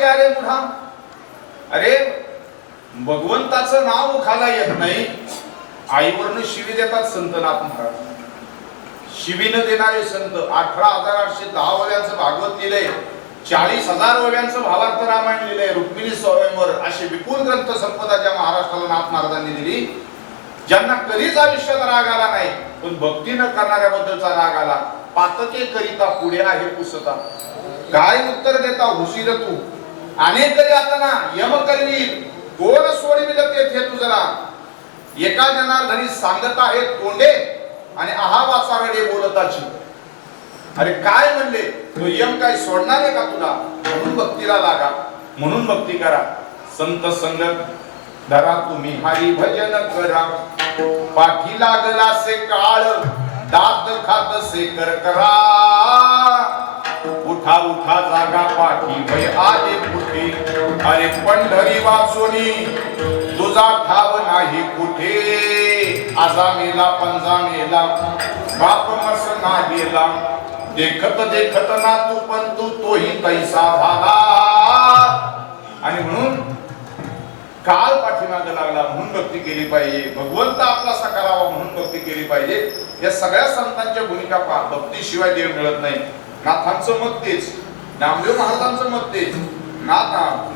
आले मुठा. अरे भगवंताचं नाव मुखाला येत नाही, आईवरनं शिवी देतात संत नाथ महाराज. शिवीनं देणारे संत. 18,810 ओव्यांचं भागवत लिहिलंय, 40,000 ओव्यांचं भावार्थ रामायण लिहिलंय, रुक्मिणी स्वयंवर, अशी विपुल ग्रंथ संपदा ज्या महाराष्ट्राला नाथ महाराजांनी दिली, ज्यांना कधीच आयुष्यात राग आला नाही पण भक्ती न करणाऱ्याबद्दलचा राग आला. पातके करिता पुढे आहे पुसता. काय उत्तर देता हुशीर तू? अनेक यातना यम करवी कोण सोडविल तेथे तुझला. एका जनार्दनी सांगत आहे तोंडे आणि आहा वाचारडे बोलताची. अरे काय म्हणले तो यम काय सोडणार आहे का तुला? म्हणून भक्तीला लागा, म्हणून भक्ती करा. संत संगत धरा तुम्ही हरी भजन करा. पाठी लागला से काळ दात खात से कर करा. उठा उठा जागा पाठी भय आले कुठे. अरे पंढरी वाचोनी तुझा ठाव नाही कुठे. आजा मेला पंजा मेला बाप मस ना गेला. देखत देखत ना तू पण तोही तैसा झाला. आणि म्हणून काळ पाठीमागे लागला म्हणून भक्ती केली पाहिजे. भगवंत आपला करावा म्हणून भक्ती केली पाहिजे. या सगळ्या संतांच्या भूमिका पहा. भक्तीशिवाय देव मिळत नाही. नाथांचं मत तेच, नामदेव महाराजांचं मत तेच,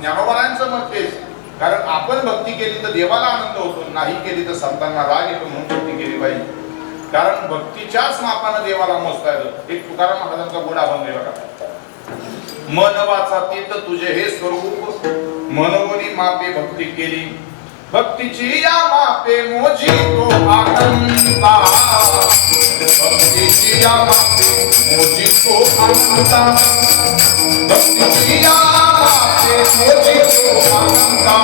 ज्ञानोबारायांचं मत तेच. कारण आपण भक्ती केली तर देवाला आनंद होतो, नाही केली तर संतांना राग येतो. म्हणून भक्ती केली पाहिजे. कारण भक्तीच्याच मापानं देवाला मोजता येतं. एक तुकाराम महाराजांचा गोड अभंग आहे बघा. मन वाचा तीत तुझे हे स्वरूप. मनोनी मापे भक्ती केली. भक्तीची या मापे मोजी तो आनंदा. भक्तीची या मापे मोजी तो आनंदा. भक्तीची या मापे मोजी तो आनंदा.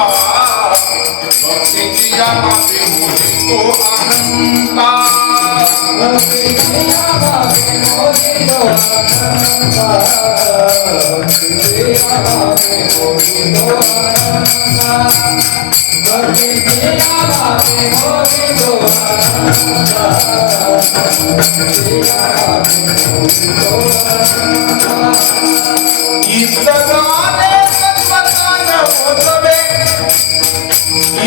भक्तीची या मापे मोजी तो आनंदा. भक्तीची या मापे मोजी तो आनंदा. भक्तीची या मापे मोजी तो आनंदा. भक्तीची या मापे मोजी तो आनंदा. भक्तीची या मापे मोजी तो आनंदा. इतराने तत्वज्ञान होतवे.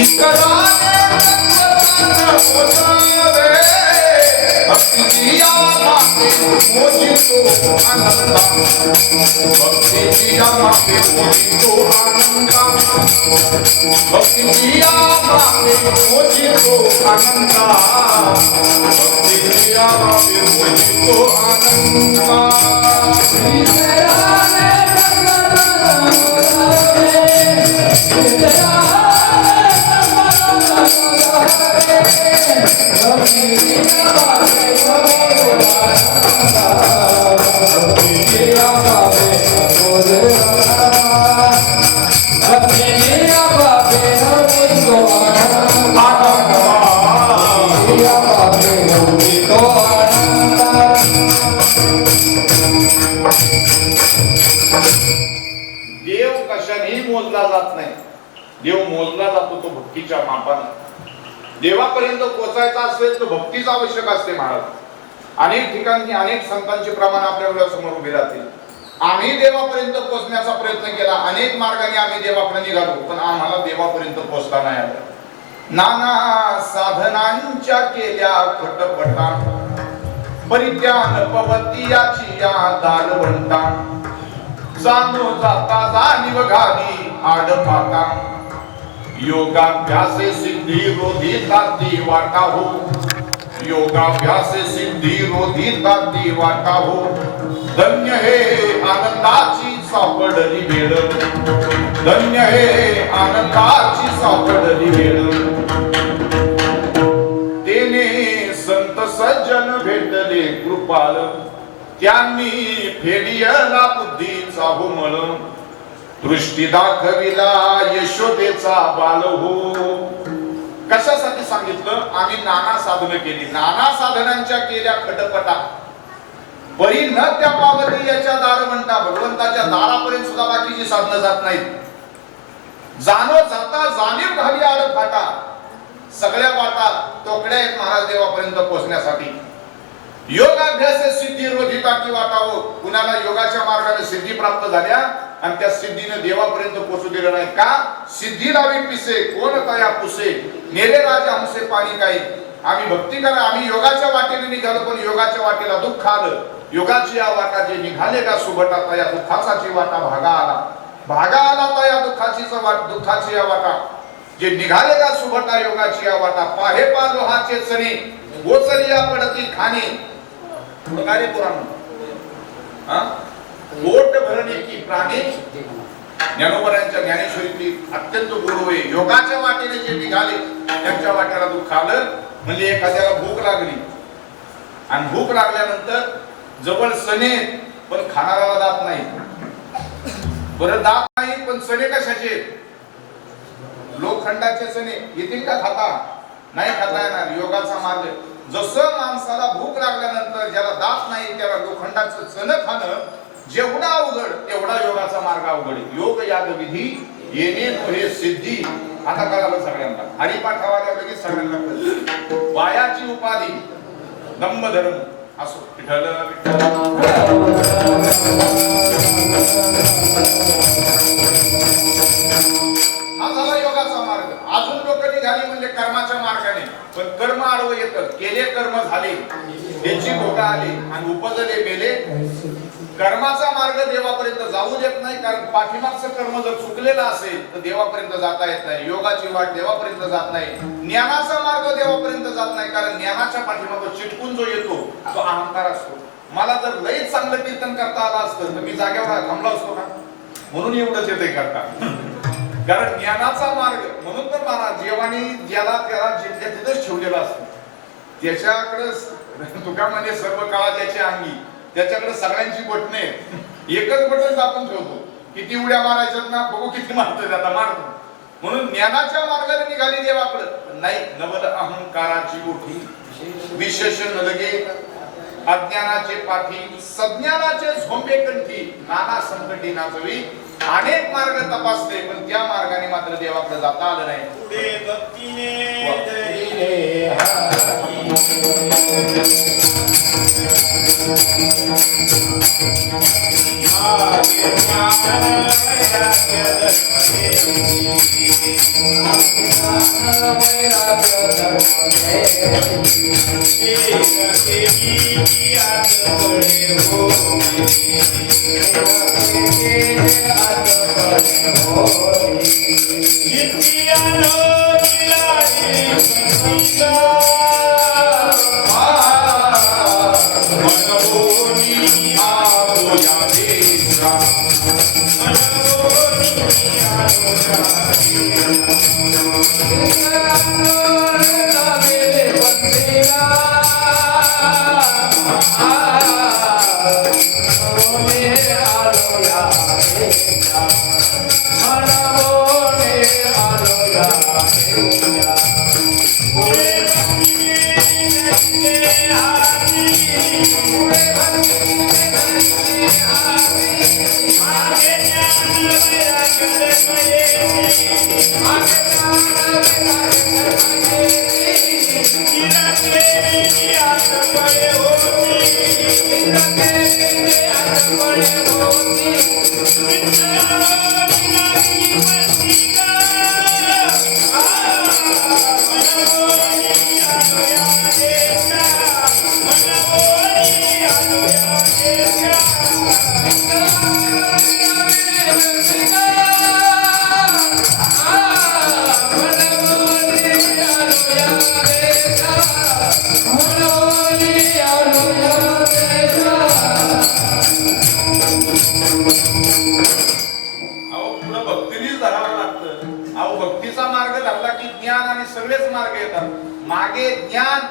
इतराने तत्वज्ञान होतवे. भक्तीची या मापे मोजी तो आनंदा. भक्तीची या मापे मोजी तो आनंदा. भक्तीची या मापे मोजी तो आनंदा. भक्तीची या मापे मोजी तो आनंदा. देव कशानेही मोजला जात नाही. देव मोजला जातो तो भक्तीच्या मापाने. देवापर्यंत पोहोचायचा असेल तर भक्तीच आवश्यक असते महाराज. अनेक ठिकाणी अनेक संतांची प्रमाण आपल्या डोळ्यासमोर उभी राहतील. आम्ही देवापर्यंत पोहोचण्याचा प्रयत्न केला. अनेक मार्गाने आम्ही देवाकडे निघालो पण आम्हाला देवापर्यंत पोहोचता नाही आलं. नाना साधनांच्या केल्या खटपटा. परित्यान पवती याची या दालवंता. जाणो जाता जाणीव घाली आडपाटा. योगाभ्यासे सिद्धी रोधिता ती वाटा हो. योगाभ्यासे सिद्धी रोधिता ती वाटा हो. धन्य हे आनंदाची सापडली वेळ. धन्य हे आनंदाची सापडली वेळ. तेने संत सज्जन भेटले कृपाल. त्यांनी फेडियला बुद्धीचा हुमळ. दृष्टी दाखविला यशोदेचा बाल हो. कशासाठी सांगितलं? आम्ही नाना साधनं केली. नाना साधनांच्या केल्या खटपटा. परी न त्या पावती याच्या दारवंटा. भगवंताच्या दारापर्यंत सुद्धा बाकीची साधनं जात नाहीत. जाणो जाता जाणीव घाली आडफाटा. सगळ्या वाटा तोकड्या आहेत महाराज देवापर्यंत पोहोचण्यासाठी. योगाभ्यासे सिद्धी रोधिता की वाटा हो. कुणाला योगाच्या मार्गाने सिद्धी प्राप्त झाल्या आणि त्या सिद्धीने देवापर्यंत पोहोचू दिलं नाही का? सिद्धी लावी पिसे कोण तया पुसे. नेले राजा हमसे पाणी काही. आम्ही भक्ती करा. आम्ही योगाच्या वाटेने निघालो पण योगाच्या वाटेला दुःख आलं. योगाची या वाटा जे निघाले का सुभटा तया दुःखाची वाटा भागा आला. भागा आला तया दुःखाची या वाटा. जे निघाले का सुभटा योगाची या वाटा. पाहे पालो हाचे चणे गोचरिया पडती खाणे. पुराण पोट भरणे की प्राणी ज्ञानोबरांच्या ज्ञानेश्वरीतली अत्यंत गोड आहे. योगाच्या वाटेने जे निघाले त्यांच्या वाट्याला दुःख आलं. म्हणजे एखाद्याला भूक लागली आणि भूक लागल्यानंतर जवळ सणे पण खाणाऱ्याला दात नाही. बरं दात नाही पण सणे कशाचे? लोखंडाचे सणे येतील का खाता? नाही खाता येणार. योगाचा मार्ग जसं माणसाला भूक लागल्यानंतर ज्याला दात नाही त्याला लोखंडाचं सण खाणं जेवढा अवघड तेवढा योगाचा मार्ग अवघड. योग याग विधी येणे हे सिद्धी. आता कळालं सगळ्यांना. हरिपाठावाल्या लगेच सगळ्यांना कळलं. वायाची उपाधी दंभ धर्म असो. विठ्ठल हा झाला योगाचा मार्ग. अजून लोक निघाली म्हणजे कर्माच्या मार्गाने. पण कर्म आडवं येतं. केले कर्म झाले त्याची भोगा आली आणि उपजले मेले. कर्माचा मार्ग देवापर्यंत जाऊ देत नाही. कारण पाठीमागचं कर्म जर चुकलेलं असेल तर देवापर्यंत जाता येत नाही. योगाची वाट देवापर्यंत जात नाही. ज्ञानाचा मार्ग देवापर्यंत जात नाही. कारण ज्ञानाच्या पाठीमागं चिटकून जो येतो तो अहंकार असतो. मला जर लईच चांगलं कीर्तन करता आलं असतं तर मी जागेवर थांबलो असतो का? म्हणून एवढंच येते करता. कारण ज्ञानाचा मार्ग म्हणून तर महाराज जेव्हानी ज्याला त्याला जिथल्या तिथंच ठेवलेला असतो. त्याच्याकडे तुका म्हणजे सर्व काळा त्याच्या अंगी. त्याच्याकडे सगळ्यांची बटणे एकच बटन आपण ठेवतो. किती उड्या मारायच्यात ना बघू किती मारतोय आता मारतो. म्हणून ज्ञानाच्या मार्गाने निघाली देवाकडे नाही. नवल अहंकाराची गोठी विशेषण लगे अज्ञानाचे पाठी सज्ञानाचे झोंबे कंठी नाना संकटी नाचवी. अनेक मार्ग तपासले पण त्या मार्गाने मात्र देवाकडे जाता आलं नाही. पुढे भक्तीने मागे ज्ञान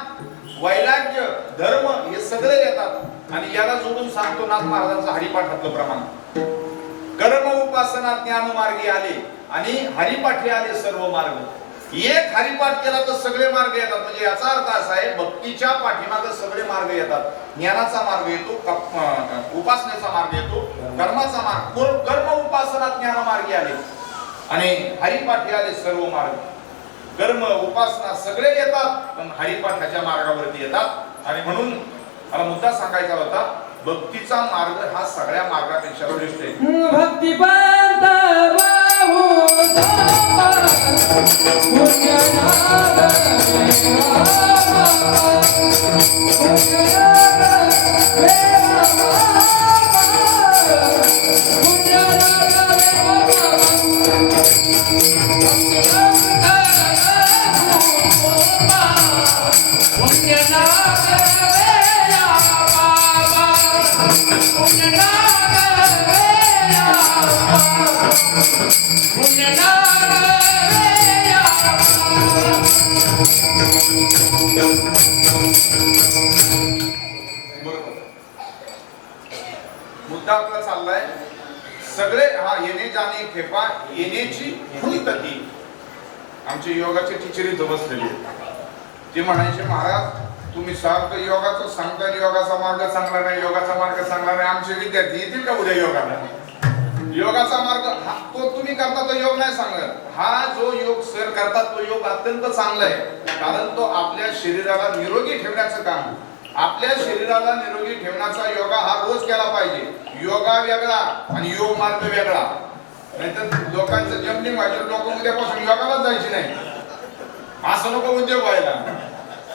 वैराग्य धर्म हे सगळे येतात. आणि याला जोडून सांगतो नाथ महाराजांचं हरिपाठातलं प्रमाण. कर्म उपासना ज्ञान मार्गी आले आणि हरिपाठी आले सर्व मार्ग. एक हरिपाठ केला तर सगळे मार्ग येतात. म्हणजे याचा अर्थ असा आहे भक्तीच्या पाठीमागे सगळे मार्ग येतात. ज्ञानाचा मार्ग येतो, उपासनेचा मार्ग येतो, कर्माचा मार्ग. कर्म उपासना ज्ञान मार्गी आले आणि हरिपाठी आले सर्व मार्ग. कर्म उपासना सगळे येतात पण हरिपाठाच्या मार्गावरती येतात. आणि म्हणून मला मुद्दा सांगायचा होता भक्तीचा मार्ग हा सगळ्या मार्गापेक्षा श्रेष्ठ आहे. भक्ती पंथ बरोबर. मुद्दा आपला चाललाय सगळे हा येणे जाणे खेपा येण्याची फुलतती. आमचे योगाचे टीचर इथं बसलेले ते म्हणायचे महाराज तुम्ही सारखं योगाचं सांगता योगाचा मार्ग चांगला नाही योगाचा मार्ग चांगला नाही. आमचे विद्यार्थी येतील का उद्या योगाला? योगाचा मार्ग हा तो तुम्ही करता तो योग नाही सांगत. हा जो योग सर करतात तो योग अत्यंत चांगला आहे. कारण तो आपल्या शरीराला निरोगी ठेवण्याचं काम आपल्या शरीराला निरोगी ठेवण्याचा योगा हा रोज केला पाहिजे. योगा वेगळा आणि योग मार्ग वेगळा. नाहीतर लोकांचं जम्पिंग व्हायचं लोक उद्यापासून योगालाच जायचे नाही असं नको उद्योग व्हायला.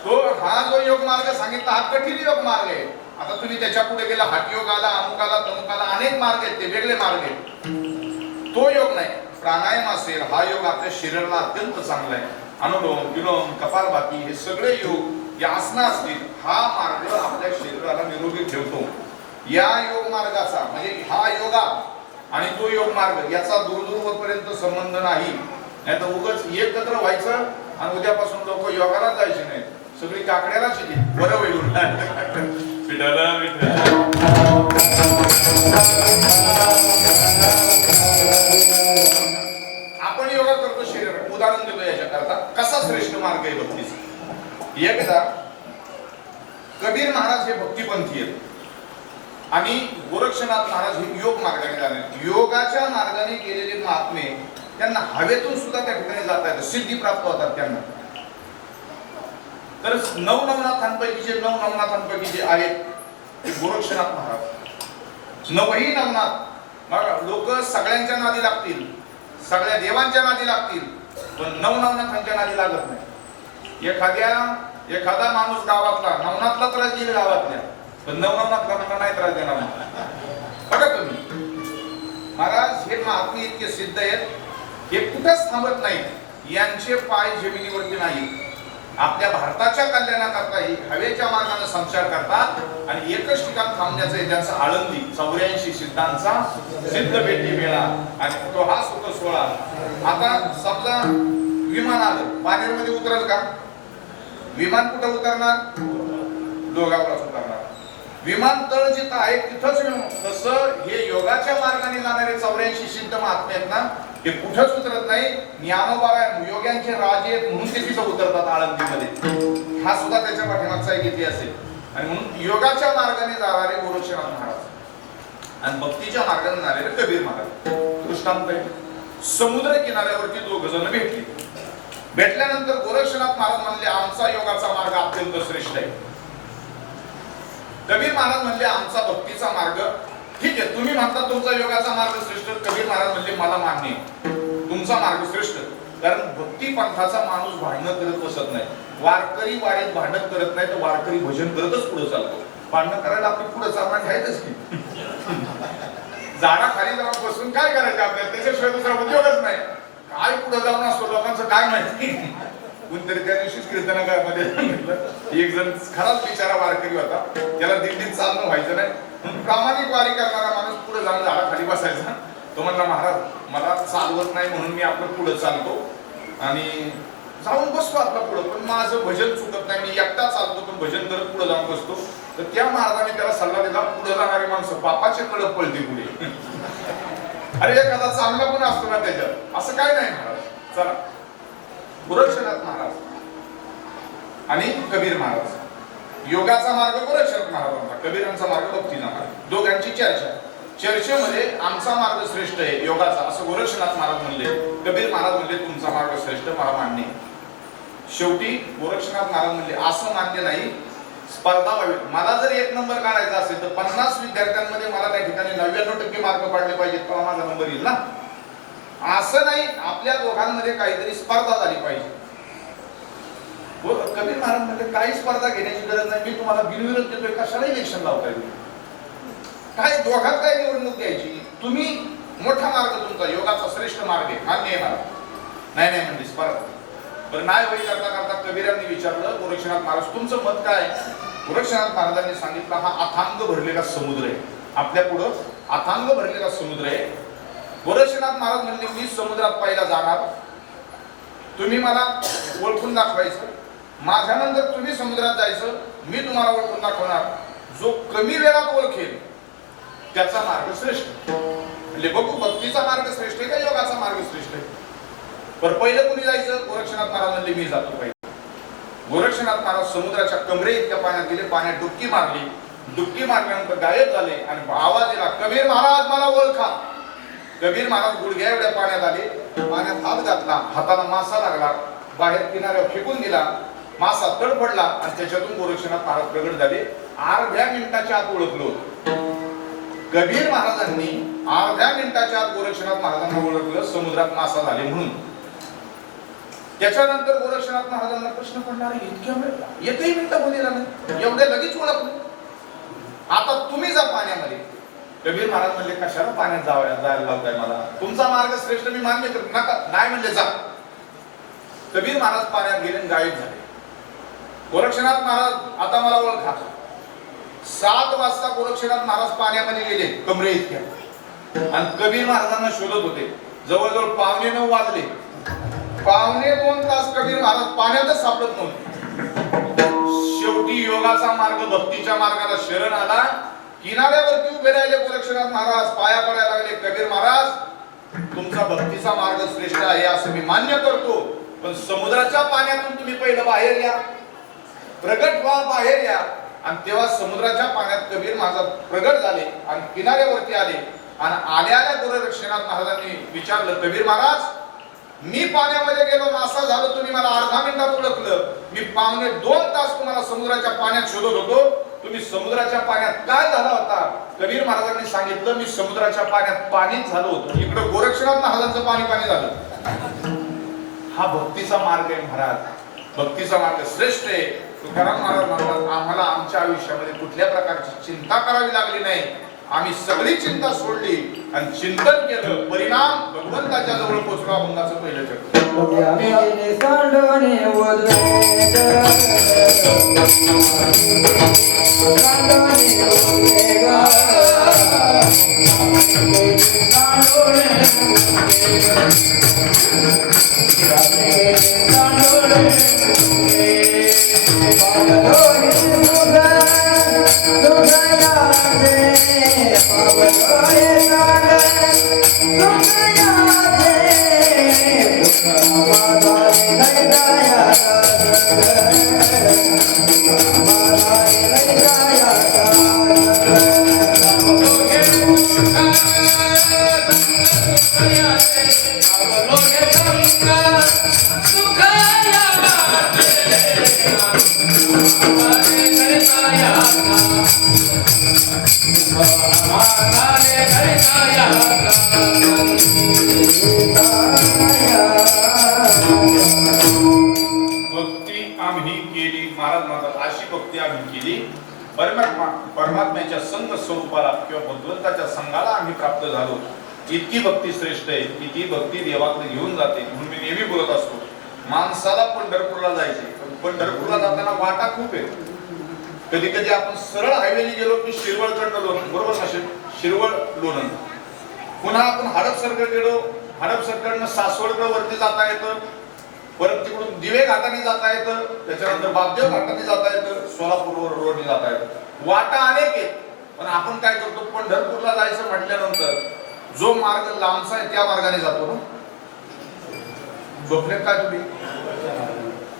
तो हा जो योग मार्ग सांगितला हा कठीण योग मार्ग आहे. आता तुम्ही त्याच्या पुढे गेला हात योग आला अमुक आला तमुक आला अनेक मार्ग आहेत ते वेगळे मार्ग आहेत. तो योग नाही. प्राणायाम असेल हा योग आपल्या शरीराला अत्यंत चांगला आहे. अनुलोम विलोम कपालभाती हे सगळे योग या आसना असतील हा मार्ग आपल्या शरीराला निरोगी ठेवतो. या योग मार्गाचा म्हणजे हा योगा आणि तो योग मार्ग याचा दूरदूरपर्यंत संबंध नाही. नाहीतर उगाच एकत्र व्हायचं आणि उद्यापासून लोक योगाला जायचे नाही सगळी काकड्यालाच येतील. बरं होईल विठाला विठ्ठल. आपण योगा करतो शरीर उदाहरण देतो याच्याकरता कसा श्रेष्ठ मार्ग आहे भक्तीचा. एकदा कबीर महाराज हे भक्तिपंथी आहेत आणि गोरक्षनाथ महाराज हे योग मार्गाने झाले. योगाच्या मार्गाने गेलेले महात्मे त्यांना हवेतून सुद्धा त्या ठिकाणी जाता येतं सिद्धी प्राप्त होतात त्यांना. तर नवनाथांपैकी जे आहेत ते गोरक्षनाथ महाराज नवही नवनाथ. लोक सगळ्यांच्या नादी लागतील सगळ्या देवांच्या नादी लागतील पण नवनाथांच्या नादी लागत नाही. एखादा माणूस गावातला नवनाथला त्रास देईल गावातल्या पण नवनाथला नाही त्रास देणार. बघा तुम्ही महाराज हे महात्मे इतके सिद्ध आहेत हे कुठंच थांबत नाहीत. यांचे पाय जमिनीवरती नाही. आपल्या भारताच्या कल्याणाकरता हवेच्या मार्गाने संचार करतात आणि एकच ठिकाण थांबण्याचं आहे त्यांचा आळंदी 84 सिद्धांचा सिद्ध भेटी मेळा आणि तो हा सुख सोहळा. आता समजा विमान आलं पानेरमध्ये उतरल का? विमान कुठं उतरणार? डोंगावरच उतरणार. विमानतळ जिथं आहे तिथंच. तसं हे योगाच्या मार्गाने जाणारे 84 सिद्ध महात्मे आहेत ना ते कुठंच उतरत नाही. ज्ञानोबा योग्यांचे राजे म्हणून ते तिथं उतरतात आळंदीमध्ये. हा सुद्धा त्याच्या पाठीमागचा एक इतिहास आहे. आणि म्हणून योगाच्या मार्गाने जाणारे गोरक्षनाथ महाराज आणि भक्तीच्या मार्गाने जाणारे कबीर महाराज. दृष्टांत आहे समुद्र किनाऱ्यावरती दोघ जण भेटले. भेटल्यानंतर गोरक्षनाथ महाराज म्हणले आमचा योगाचा मार्ग अत्यंत श्रेष्ठ आहे. कबीर महाराज म्हणले आमचा भक्तीचा मार्ग ठीक आहे. तुम्ही म्हणता तुमचा योगाचा मार्ग श्रेष्ठ. कबीर महाराज म्हणले मला मान्य आहे तुमचा मार्ग श्रेष्ठ. कारण भक्ती पंथाचा माणूस भांडण करत बसत नाही. वारकरी वारीत भांडण करत नाही तर वारकरी भजन करतच पुढे चालतो. भांडण करायला आपली पुढे चालणार घ्यायचंच की झाडाखाली जाऊन बसून काय करायचं आपल्याला त्याच्याशिवाय दुसरा उद्योगच नाही. काय पुढे जाऊन असतो लोकांचं काय माहिती. कोणतरी त्या दिवशीच कीर्तनामध्ये एक जण खराच बिचारा वारकरी होता. त्याला दिंडीत चालणं व्हायचं नाही. प्रामाणिक वारी करणारा माणूस पुढे जाऊन झाडाखाली बसायचा. तो म्हणला महाराज मला चालवत नाही म्हणून मी आपलं पुढे चालतो आणि जाऊन बसतो आपला पुढे पण माझं भजन चुकत नाही. मी एकटा चालतो पण भजन करत पुढे जाऊन बसतो. तर त्या महाराजांनी त्याला सल्ला दिला पुढे जाणारी माणसं पापाचे कळप पळते पुढे. अरे एखादा चांगला पण असतो ना त्याच्यात असं काय नाही महाराज. चला गोरक्षनाथ महाराज आणि कबीर महाराज. योगाचा मार्ग गोरक्षनाथ महाराजांचा कबीरांचा मार्ग भक्तीचा मार्ग. दोघांची चर्चेमध्ये आमचा मार्ग श्रेष्ठ आहे योगाचा असं गोरक्षनाथ महाराज म्हणले. कबीर महाराज म्हणले तुमचा मार्ग श्रेष्ठ मला मान्य. शेवटी गोरक्षनाथ महाराज म्हणले असं मान्य नाही स्पर्धा व्हावी. मला जर 1 नंबर काढायचा असेल तर 50 विद्यार्थ्यांमध्ये मला त्या ठिकाणी 99% मार्क पाडले पाहिजेत तेव्हा माझा नंबर येईल ना. असं नाही आपल्या दोघांमध्ये काहीतरी स्पर्धा झाली पाहिजे. कबीर महाराज म्हणजे काही स्पर्धा घेण्याची गरज नाही. मी तुम्हाला बिनविरोध देतोय कशाला इलेक्शन लावताय. काय दोघात काय निवडणूक द्यायची. तुम्ही मोठा मार्ग तुमचा योगाचा श्रेष्ठ मार्ग आहे मान्य आहे मला. नाही म्हणजे स्पर्धा बरं नाही होई करता करता कबीरांनी विचारलं गोरक्षनाथ महाराज तुमचं मत काय. गोरक्षनाथ महाराजांनी सांगितलं हा अथांग भरलेला समुद्र आहे, आपल्या पुढं अथांग भरलेला समुद्र आहे. गोरक्षनाथ महाराज म्हणले मी समुद्रात पहिला जाणार, तुम्ही मला ओळखून दाखवायचं, माझ्यानंतर तुम्ही समुद्रात जायचं, मी तुम्हाला ओळखून दाखवणार. जो कमी वेळात ओळखेल त्याचा मार्ग श्रेष्ठ. म्हणजे बघू भक्तीचा मार्ग श्रेष्ठ आहे का योगाचा मार्ग श्रेष्ठ आहे. पर पहिलं कुणी जायचं? गोरक्षनाथ महाराज म्हणले मी जातो पहिले. गोरक्षनाथ महाराज समुद्राच्या कमरे इतक्या पाण्यात गेले, पाण्यात डुबकी मारली, डुबकी मारल्यानंतर गायब झाले आणि आवाज दिला कबीर महाराज मला ओळखा. कबीर महाराज गुडघ्या एवढ्या पाण्यात आले, पाण्यात हात घातला, हाताला मासा लागला, बाहेर किनाऱ्यावर फेकून दिला, मासा तडफडला आणि त्याच्यातून गोरक्षनाथ महाराज प्रगट झाले. अर्ध्या मिनिटाच्या आत ओळखलो कबीर महाराजांनी, अर्ध्या मिनिटाच्या आत गोरक्षनाथ महाराजांना ओळखलं समुद्रात मासा झाले म्हणून. त्याच्यानंतर गोरक्षनाथ महाराजांना प्रश्न पडला, इतक्या वेळ एकही मिनिट बोललेला नाही, एवढ्या लगेच ओळखलं, आता तुम्ही जा पाण्यामध्ये. कबीर महाराज म्हणले कशाला पाण्यात जायला लावताय मला, तुमचा मार्ग श्रेष्ठ मी मान्य करतो, नका नाही म्हणले जा. कबीर महाराज पाण्यात गेले आणि गायब झाले. गोरक्षनाथ महाराज आता मला ओळखा. 7 वाजता गोरक्षनाथ महाराज पाण्यामध्ये गेले कमरे इतक्या आणि कबीर महाराजांना शोधत होते. जवळजवळ 9:15 वाजले, 1.25 तास कबीर महाराज पाण्यातच सापडत नव्हते. शेवटी योगाचा मार्ग भक्तीच्या मार्गाला शरण आला. किनाऱ्यावरती उभे राहिले गोरक्षनाथ महाराज, पाया पडायला लागले. कबीर महाराज तुमचा भक्तीचा मार्ग श्रेष्ठ आहे असं मी मान्य करतो, पण समुद्राच्या पाण्यातून तुम्ही पहिलं बाहेर या, प्रगट व्हा, बाहेर या. आणि तेव्हा समुद्राच्या पाण्यात कबीर महाराज प्रगट झाले आणि किनाऱ्यावरती आले. आणि आल्या गोरक्षनाथ महाराजांनी विचारलं कबीर महाराज मी पाण्यामध्ये गेलो, मासा झालो, तुम्ही मला अर्धा मिनिटात ओळखलं, मी 2.25 तास तुम्हाला समुद्राच्या पाण्यात शोधत होतो, तुम्ही समुद्राच्या पाण्यात काय झाला होता? कबीर महाराजांनी सांगितलं मी समुद्राच्या पाण्यात पाणीच झालो होतो. इकडे गोरक्षनाथ महाराजांचं पाणी पाणी झालं. हा भक्तीचा मार्ग आहे महाराज, भक्तीचा मार्ग श्रेष्ठ आहे. तुकाराम महाराज म्हणतात आम्हाला आमच्या आयुष्यामध्ये कुठल्या प्रकारची चिंता करावी लागली नाही, आम्ही सगळी चिंता सोडली आणि चिंतन केलं, परिणाम भगवंताच्या जवळ पोहोचलो. अभंगाचं पहिलं चक्र परमात्म्याच्या संग स्वरूपाला किंवा भगवंताच्या संघाला आम्ही प्राप्त झालो. इतकी भक्ती श्रेष्ठ आहे की ती भक्ती देवाकडे घेऊन जाते. म्हणून मी नेहमी बोलत असतो माणसाला पंढरपूरला जायचे, पण पंढरपूरला जाताना वाटा खूप आहे. कधी कधी आपण सरळ हायवेने गेलो की शिरवळकडनं लोणंद, बरोबर ना, शिरवळ लोणंद. पुन्हा आपण हडपसरकडे गेलो, हडपसरकडनं सासवडकडे वरती जाता येतं, परत तिकडून दिवे घाटाने जाता येतं, त्याच्यानंतर बापदेव घाटाने जाता येतं, सोलापूर रोडने जाता येतं. वाटा अनेक आहेत, पण आपण काय करतो पंढरपूरला जायचं म्हटल्यानंतर जो मार्ग लांबचा आहे त्या मार्गाने जातो ना. झोपले काय तुम्ही?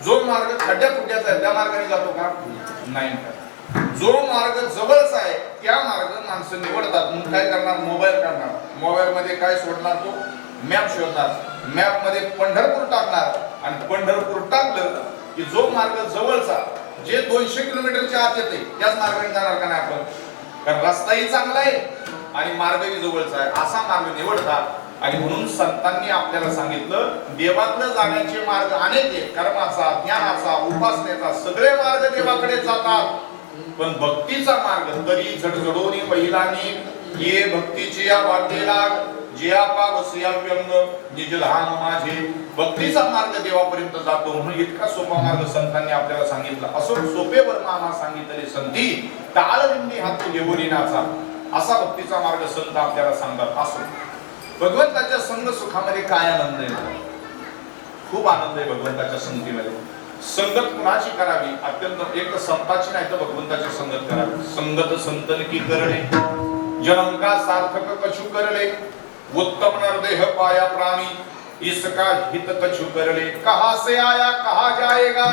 जो मार्ग खड्ड्या फुट्याचा आहे त्या मार्गाने जातो का? नाही. जो मार्ग जवळचा आहे त्या मार्ग माणसं निवडतात. मग काय करणार? मोबाईल काढणार, मोबाईल मध्ये काय शोधणार? तो मॅप शोधणार, मॅप मध्ये पंढरपूर टाकणार आणि पंढरपूर टाकलं की जो मार्ग जवळचा, जे 200 किलोमीटरच्या आत येते त्याच मार्गाने जाणार का नाही आपण? कारण रस्ताही चांगला आहे आणि मार्गही जवळचा आहे, असा मार्ग निवडतात. आणि म्हणून संतांनी आपल्याला सांगितलं देवाकडे जाण्याचे मार्ग अनेक आहेत. कर्माचा, ज्ञानाचा, उपासनेचा, सगळे मार्ग देवाकडे जातात. पण भक्तीचा मार्ग तरी झडझडोनी महिलांनी ये भक्तीची या वाटेला जिया पा बसया व्यंग निज लहान माझे. भक्तीचा मार्ग देवापर्यंत जातो म्हणून इतका सोपा मार्ग संतांनी आपल्याला सांगितला. असो सोपे वर्म आम्हा सांगितले संधी टाळविंदी हात घेऊनिनाचा. असा भक्तीचा मार्ग संत आपल्याला सांगतात. असो भगवंताच्या संग सुखामध्ये काय आनंद आहे. खूप आनंद आहे भगवंताच्या संगतीमध्ये. संगत कुणाची करावी. अत्यंत एक संताची नाही तर भगवंताची संगत करावी. संगत संतन की करणे जन्म का सार्थक कछु करले. उत्तम नरदेह पाया प्राणी इसका हित कछु करले. कहा से आया कहा जाएगा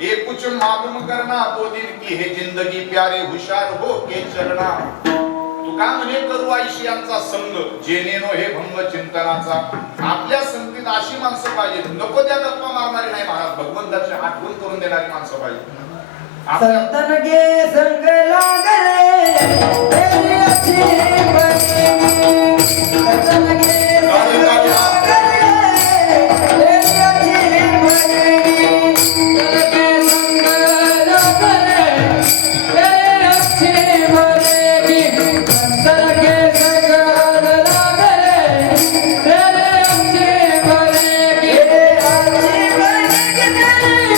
ये कुछ मालूम करना. तो दिन की है जिंदगी प्यारे हुशार हो के चलना. तुका म्हणे करू आयशियांचा संग जेनेनो हे भंग चिंतनाचा. आपल्या संगतीत अशी माणसं पाहिजे नको त्या गप्पा मारणारी नाही महाराज. भगवंताची आठवण करून देणारी माणसं पाहिजे. संतन के संग लागले तेरी अच्छी बनी. संतन के संग लागले तेरी अच्छी बनी. संतन के संग लागले तेरी अच्छी बनेगी. संतन के संग लागले तेरी अच्छी बनेगी. अच्छी बनेगी तेरी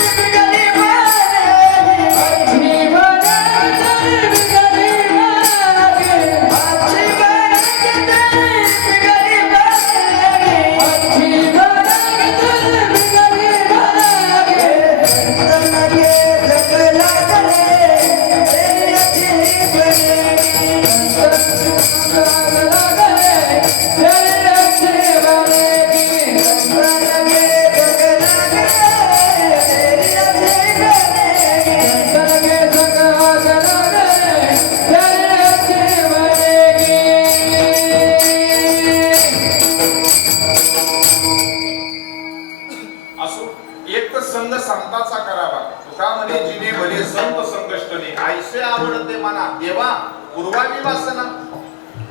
बिगड़ी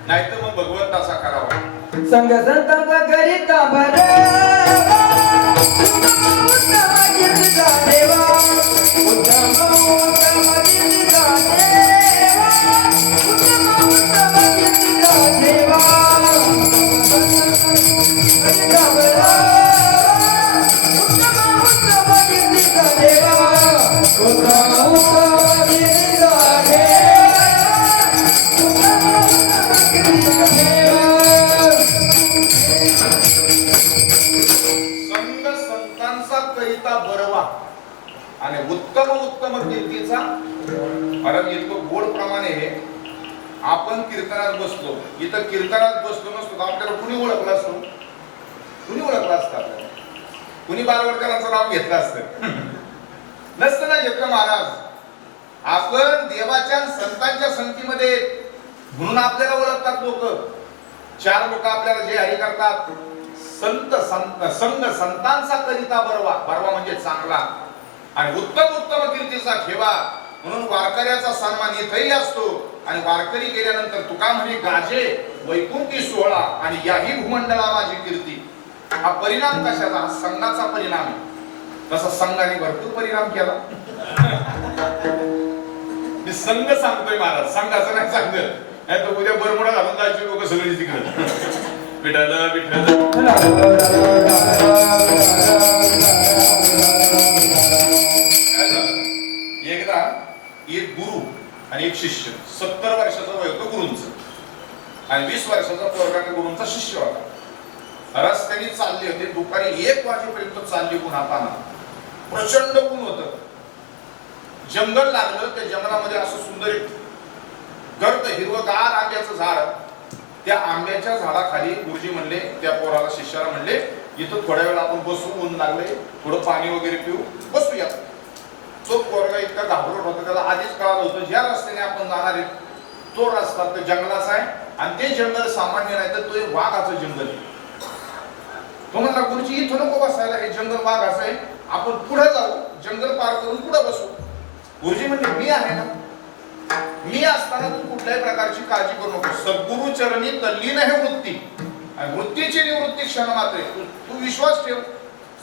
नाहीतर मग भगवंताचा करावा. संग संतांचा करिता बरे उत्तम कीर्तीचा देवा. उत्तम कीर्तीचा देवा. उत्तम कीर्तीचा देवा. करिता बरे उत्तम कीर्तीचा देवा. उत्तम कीर्तीचा देवा. संग संतांचा करिता बरवा आणि उत्तम उत्तम कीर्तीचा. कारण इतकं गोड प्रमाणे हे आपण कीर्तनात बसतो. इथं कीर्तनात बसतो नसतो आपल्याला कुणी ओळखलं असतो. कुणी ओळखलं असतं. कुणी बालवडकरांचं नाव घेतलं असतं नसतं ना घेतलं महाराज. आपण देवाच्या संतांच्या संगतीमध्ये म्हणून आपल्याला ओळखतात लोक. चार लोक आपल्याला जे हरी करतात. संत संग संतांचा करिता बरवा. बरवा म्हणजे चांगला आणि उत्तम उत्तम कीर्तीचा ठेवा. म्हणून वारकऱ्याचा सन्मान इथेही असतो. आणि वारकरी गेल्यानंतर तुका म्हणे गाजे वैकुंठी सोहळा आणि याही भूमंडळा माझी कीर्ती. हा परिणाम कशाचा. हा संघाचा परिणाम आहे. तसा संघाने भरपूर परिणाम केला. मी संघ सांगतोय महाराज संघाचं नाही सांगत. नाही तर उद्या बरमुडा घालून जायची लोक सगळी तिकडे. विठ्ठल विठ्ठल एकदा एक गुरु आणि एक शिष्य. 70 वर्षाचा वय होतं गुरूंचं आणि 20 वर्षाचा पोरगा गुरूंचा शिष्य होता. रस्त्याने चालले होते. दुपारी 1 वाजेपर्यंत चालली उन्हा पाना. प्रचंड ऊन होतं. जंगल लागलं. त्या जंगलामध्ये असं सुंदर एक गर्द हिरवगार आंब्याचं झाड. त्या आंब्याच्या झाडाखाली गुरुजी म्हणले त्या पोराला शिष्याला म्हणले इथं थोड्या वेळ आपण बसू. ऊन लागले थोडं पाणी वगैरे पिऊ बसूया. तो पोरगा इतका घाबरट होता. त्याला आधीच कळालं होतं ज्या रस्त्याने आपण जाणार आहे तो रस्ता तो जंगलाचा आहे आणि ते जंगल सामान्य नाही तर तो वाघाचं जंगल आहे. तो म्हणला गुरुजी इथं नको बसायला. हे जंगल वाघाचं आहे. आपण पुढे जाऊ. जंगल पार करून पुढे बसू. गुरुजी म्हणले मी आहे ना. मी असताना तू कुठल्याही प्रकारची काळजी करू नको. सद्गुरु चरणी तल्लीन हे वृत्ती आणि वृत्तीची निवृत्ती क्षण मात्र. तू विश्वास ठेव.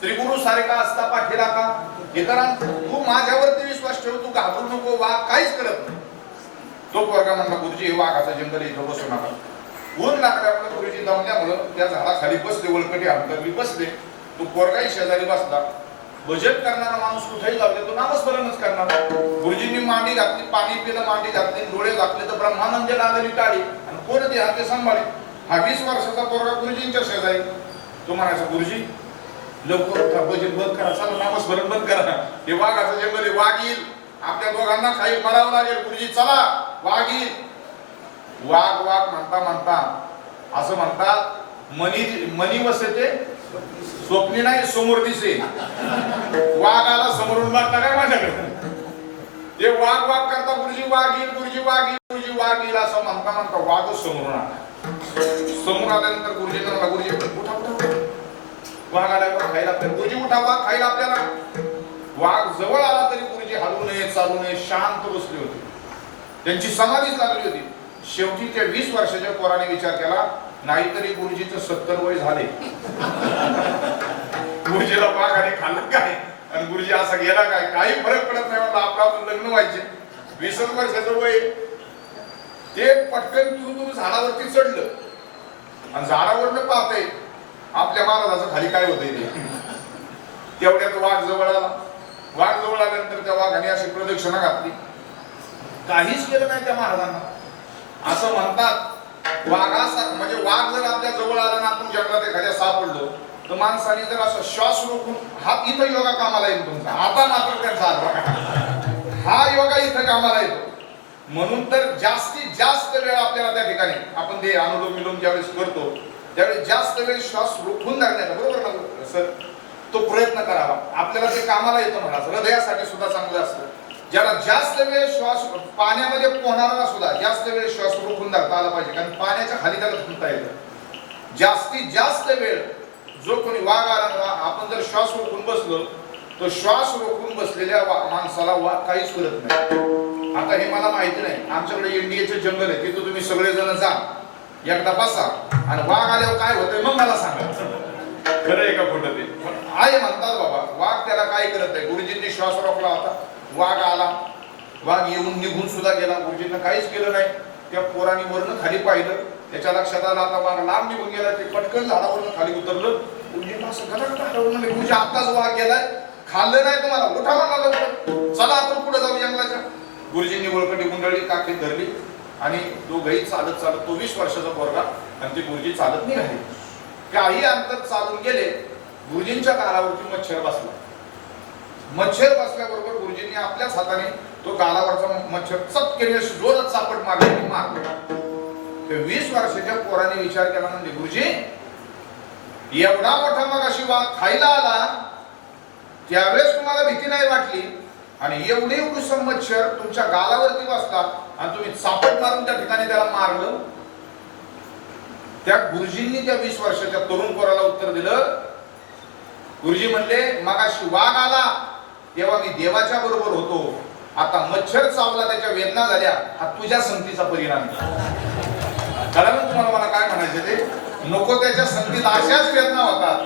श्री गुरु सारखा असता पाठीला का इतरांचा. तू माझ्यावरती विश्वास ठेव. तू घाबरू नको. वाघ काहीच करत नाही. तो पोरगा म्हणला गुरुजी हे वाघाचं जंगल इथं बसू नका. ऊन लागल्यामुळे गुरुजी दमल्यामुळं त्या झाडाखाली बसले, वळकटी अंतरली बसले. तो पोरगाही शेजारी बसला. भजन करणारा माणूस कुठेही लावले तो नामस्मरणच करणार. गुरुजींनी मांडी घातली, पाणी पिलं, मांडी घातली, डोळे घातले तर ब्रह्मानंद लागली टाळी आणि कोण ते हाते सांभाळे. हा 20 वर्षाचा पोरगा गुरुजींच्या शेजारी. तो म्हणायचा, गुरुजी लवकर उठा, भजन बंद करा, चला नामस्मरण बंद करा, हे वाघाचं जंगल आहे, वाघ येईल, आपल्या दोघांना खाई मारावं लागेल. गुरुजी चला, वाघ येईल. वाघ वाघ म्हणता म्हणता असं म्हणतात, मनी वसते स्वप्नी नाही समोर दिसे. वाघ आला समोरून बघता काय माझ्याकडे, ते वाघ वाघ करता गुरुजी वाघ येईल, गुरुजी वाघ येईल, गुरुजी वाघ येईल असं म्हणता म्हणता वाघच समोरून आला. समोर आल्यानंतर गुरुजींना म्हणला, गुरुजी उठा उठा, वाघ आल्यावर खायला आपल्याला, गुरुजी उठा, वाघ खायला आपल्याला. वाघ जवळ आला तरी गुरुजी हलू नये, चालू नये, शांत बसले होते. त्यांची समाधीच लागली होती. शेवटी त्या 20 वर्षाच्या पोराने विचार केला, नाहीतरी गुरुजीचं 70 वय झाले, गुरुजीला वाघाने खाल्लं काय आणि गुरुजी असा गेला काय, काही फरक पडत नाही. म्हणलं आपलं लग्न व्हायचे, 20 वर्षाचं वय. ते पटकन तुरु झाडावरती चढलं आणि झाडावरनं पाहतंय आपल्या महाराजाचं खाली काय होतंय ते. तेवढ्यात वाघ जवळ आला. वाघ जवळ आल्यानंतर त्या वाघाने अशी प्रदक्षिणा घातली, काहीच केलं नाही त्या महाराजांना. असं म्हणतात वाघासा म्हणजे वाघ जर आपल्या जवळ आला ना, आपण जंगलात एखाद्या सापडलो तर माणसाने जर असं श्वास रोखून, हा इथं योगा कामाला येईल तुमचा, आता मात्र त्यांचा हा योगा इथं कामाला येतो. म्हणून तर जास्तीत जास्त वेळ आपल्याला त्या ठिकाणी आपण ते अनुलोम विलोम ज्यावेळेस करतो त्यावेळेस जास्त वेळ श्वास रोखून धरण्याचा, बरोबर ना सर, तो प्रयत्न करावा. आपल्याला ते कामाला येतं म्हणा, हृदयासाठी सुद्धा चांगलं असतं. ज्याला जास्त वेळ श्वास पाण्यामध्ये पोहणारा सुद्धा जास्त वेळ श्वास रोखून धरता आला पाहिजे, कारण पाण्याच्या खाली त्याला थांबता येतं. जास्तीत जास्त वेळ जो कोणी वाघ आला, आपण जर श्वास रोखून बसलो तो श्वास रोखून बसलेल्या माणसाला वाघ काहीच करत नाही. आता हे मला माहिती नाही, आमच्याकडे इंडियाचे जंगल आहे, तिथं तुम्ही सगळेजण जा, एकदा बसा आणि वाघ आल्यावर काय होतंय मग मला सांगा, खरं आहे का खोटं ते. आहे म्हणतात बाबा, वाघ त्याला काय करत नाही. गुरुजींनी श्वास रोखला होता, वाघ आला, वाघ येऊन निघून सुद्धा गेला, गुरुजींना काहीच केलं नाही. त्या पोरांनी वरनं खाली पाहिलं, त्याच्या लक्षात आलं आता वाघ लांब निघून गेला. ते पटकन झाडावरून खाली उतरलं. गुरुजींना असं गटागटा हलवलं, गुरुजी आताच वाघ गेलाय, खाल्लं नाही तुम्हाला, उठा म्हणला लवकर, चला आपण पुढे जाऊ जंगलाच्या. गुरुजींनी वळकटी गुंडळली, काठी धरली आणि दोघंही चालत चालत, तो 20 वर्षाचा पोरगा आणि ते गुरुजी चालत निघाले. काही अंतर चालून गेले, गुरुजींच्या गालावरती मच्छर बसला. मच्छर बसल्याबरोबर गुरुजींनी आपल्याच हाताने तो गालावरचा मच्छर चटकेने जोरात चापट मारला. ते 20 वर्षाच्या पोराने विचार केला, म्हणजे गुरुजी एवढा मोठा मगाशी वाघ खायला आला त्यावेळेस तुम्हाला भीती नाही वाटली आणि एवढे मच्छर तुमच्या गालावरती बसला आणि तुम्ही चापट मारून त्या ठिकाणी त्याला मारलं. त्या गुरुजींनी त्या 20 वर्षाच्या तरुण पोराला उत्तर दिलं. गुरुजी म्हणले, मगाशी वाघ आला तेव्हा मी देवाच्या बरोबर होतो, आता मच्छर चावला त्याच्या वेदना झाल्या, हा तुझ्या संगतीचा परिणाम. कळलं तुम्हाला मला काय म्हणायचं ते? नको त्याच्या संगतीत अशाच वेदना होतात.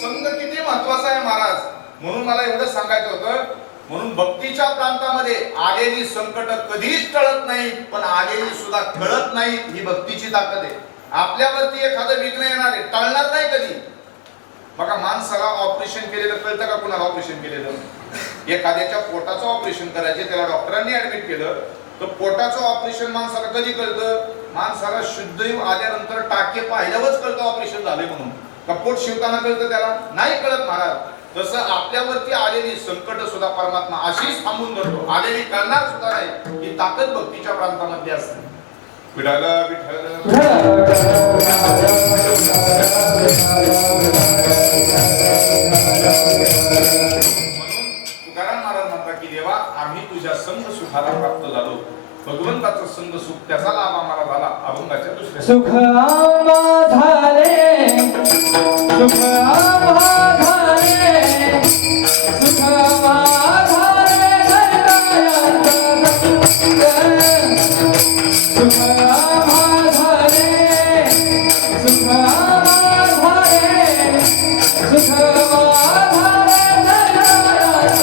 संग किती महत्वाचा आहे महाराज. म्हणून मला एवढं सांगायचं होतं, म्हणून भक्तीच्या प्रांतामध्ये आलेली संकट कधीच टळत नाही, पण आलेली सुद्धा कळत नाही. ही भक्तीची ताकद आहे. आपल्यावरती एखादं विघ्न येणार आहे, टळणार नाही कधी. बघा, माणसाला ऑपरेशन केलेलं कळतं का? कुणाला ऑपरेशन केलेलं? एखाद्याच्या पोटाचं ऑपरेशन करायचे, त्याला डॉक्टरांनी ऍडमिट केलं तर पोटाचं ऑपरेशन माणसाला कधी कळतं? माणसाला शुद्ध आल्यानंतर टाके पाहिल्यावरच कळतं ऑपरेशन झाले म्हणून. का पोट शिवताना कळतं? त्याला नाही कळत महाराज. तसं आपल्यावरती आलेली संकट सुद्धा परमात्मा अशीच थांबून धरतो, आलेली कळणार सुद्धा नाही. ही ताकद भक्तीच्या प्रांतामध्ये असते. विठाला विठाला तुकाराम महाराज म्हणतात की देवा, आम्ही तुझ्या संग सुखाला प्राप्त झालो. भगवंताचं संग सुख त्याचा लाभ आम्हाला झाला. अभंगाच्या दुसऱ्या सुख आम्हा झाले, सुख आम्हा झाले, सुख आम्हा झाले, सुख आम्हा झाले, सुख आम्हा झाले, सुख आम्हा झाले,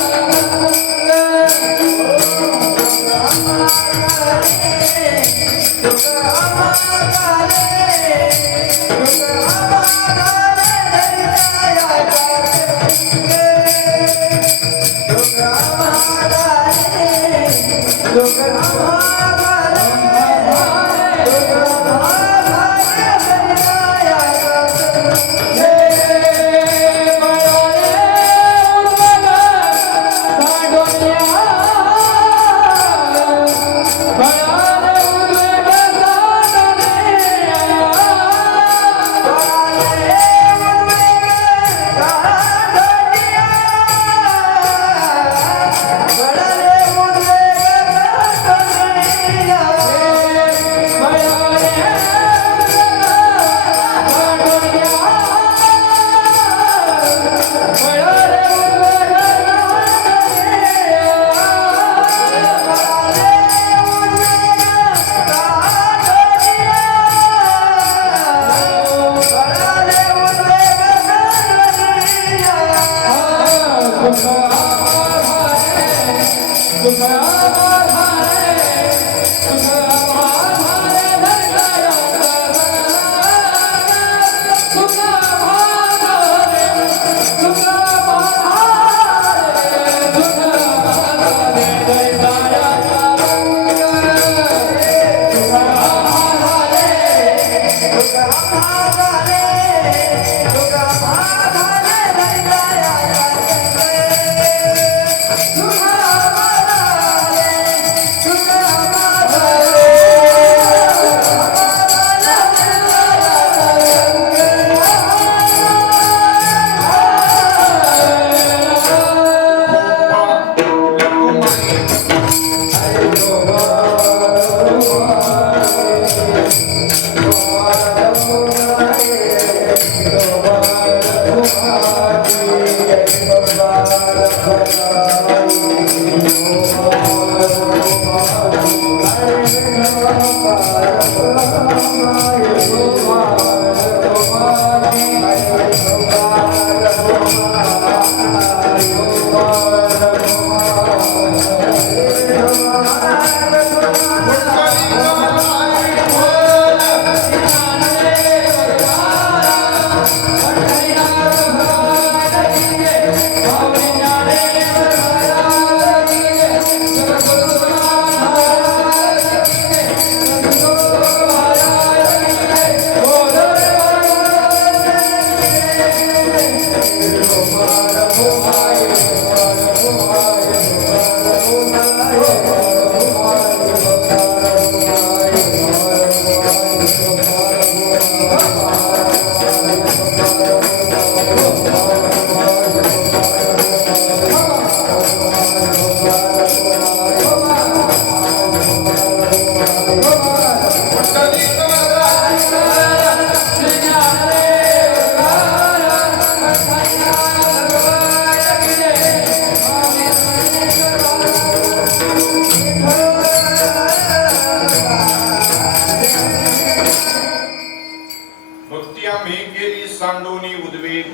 भक्ती आम्ही केली सांडोनी उद्वेग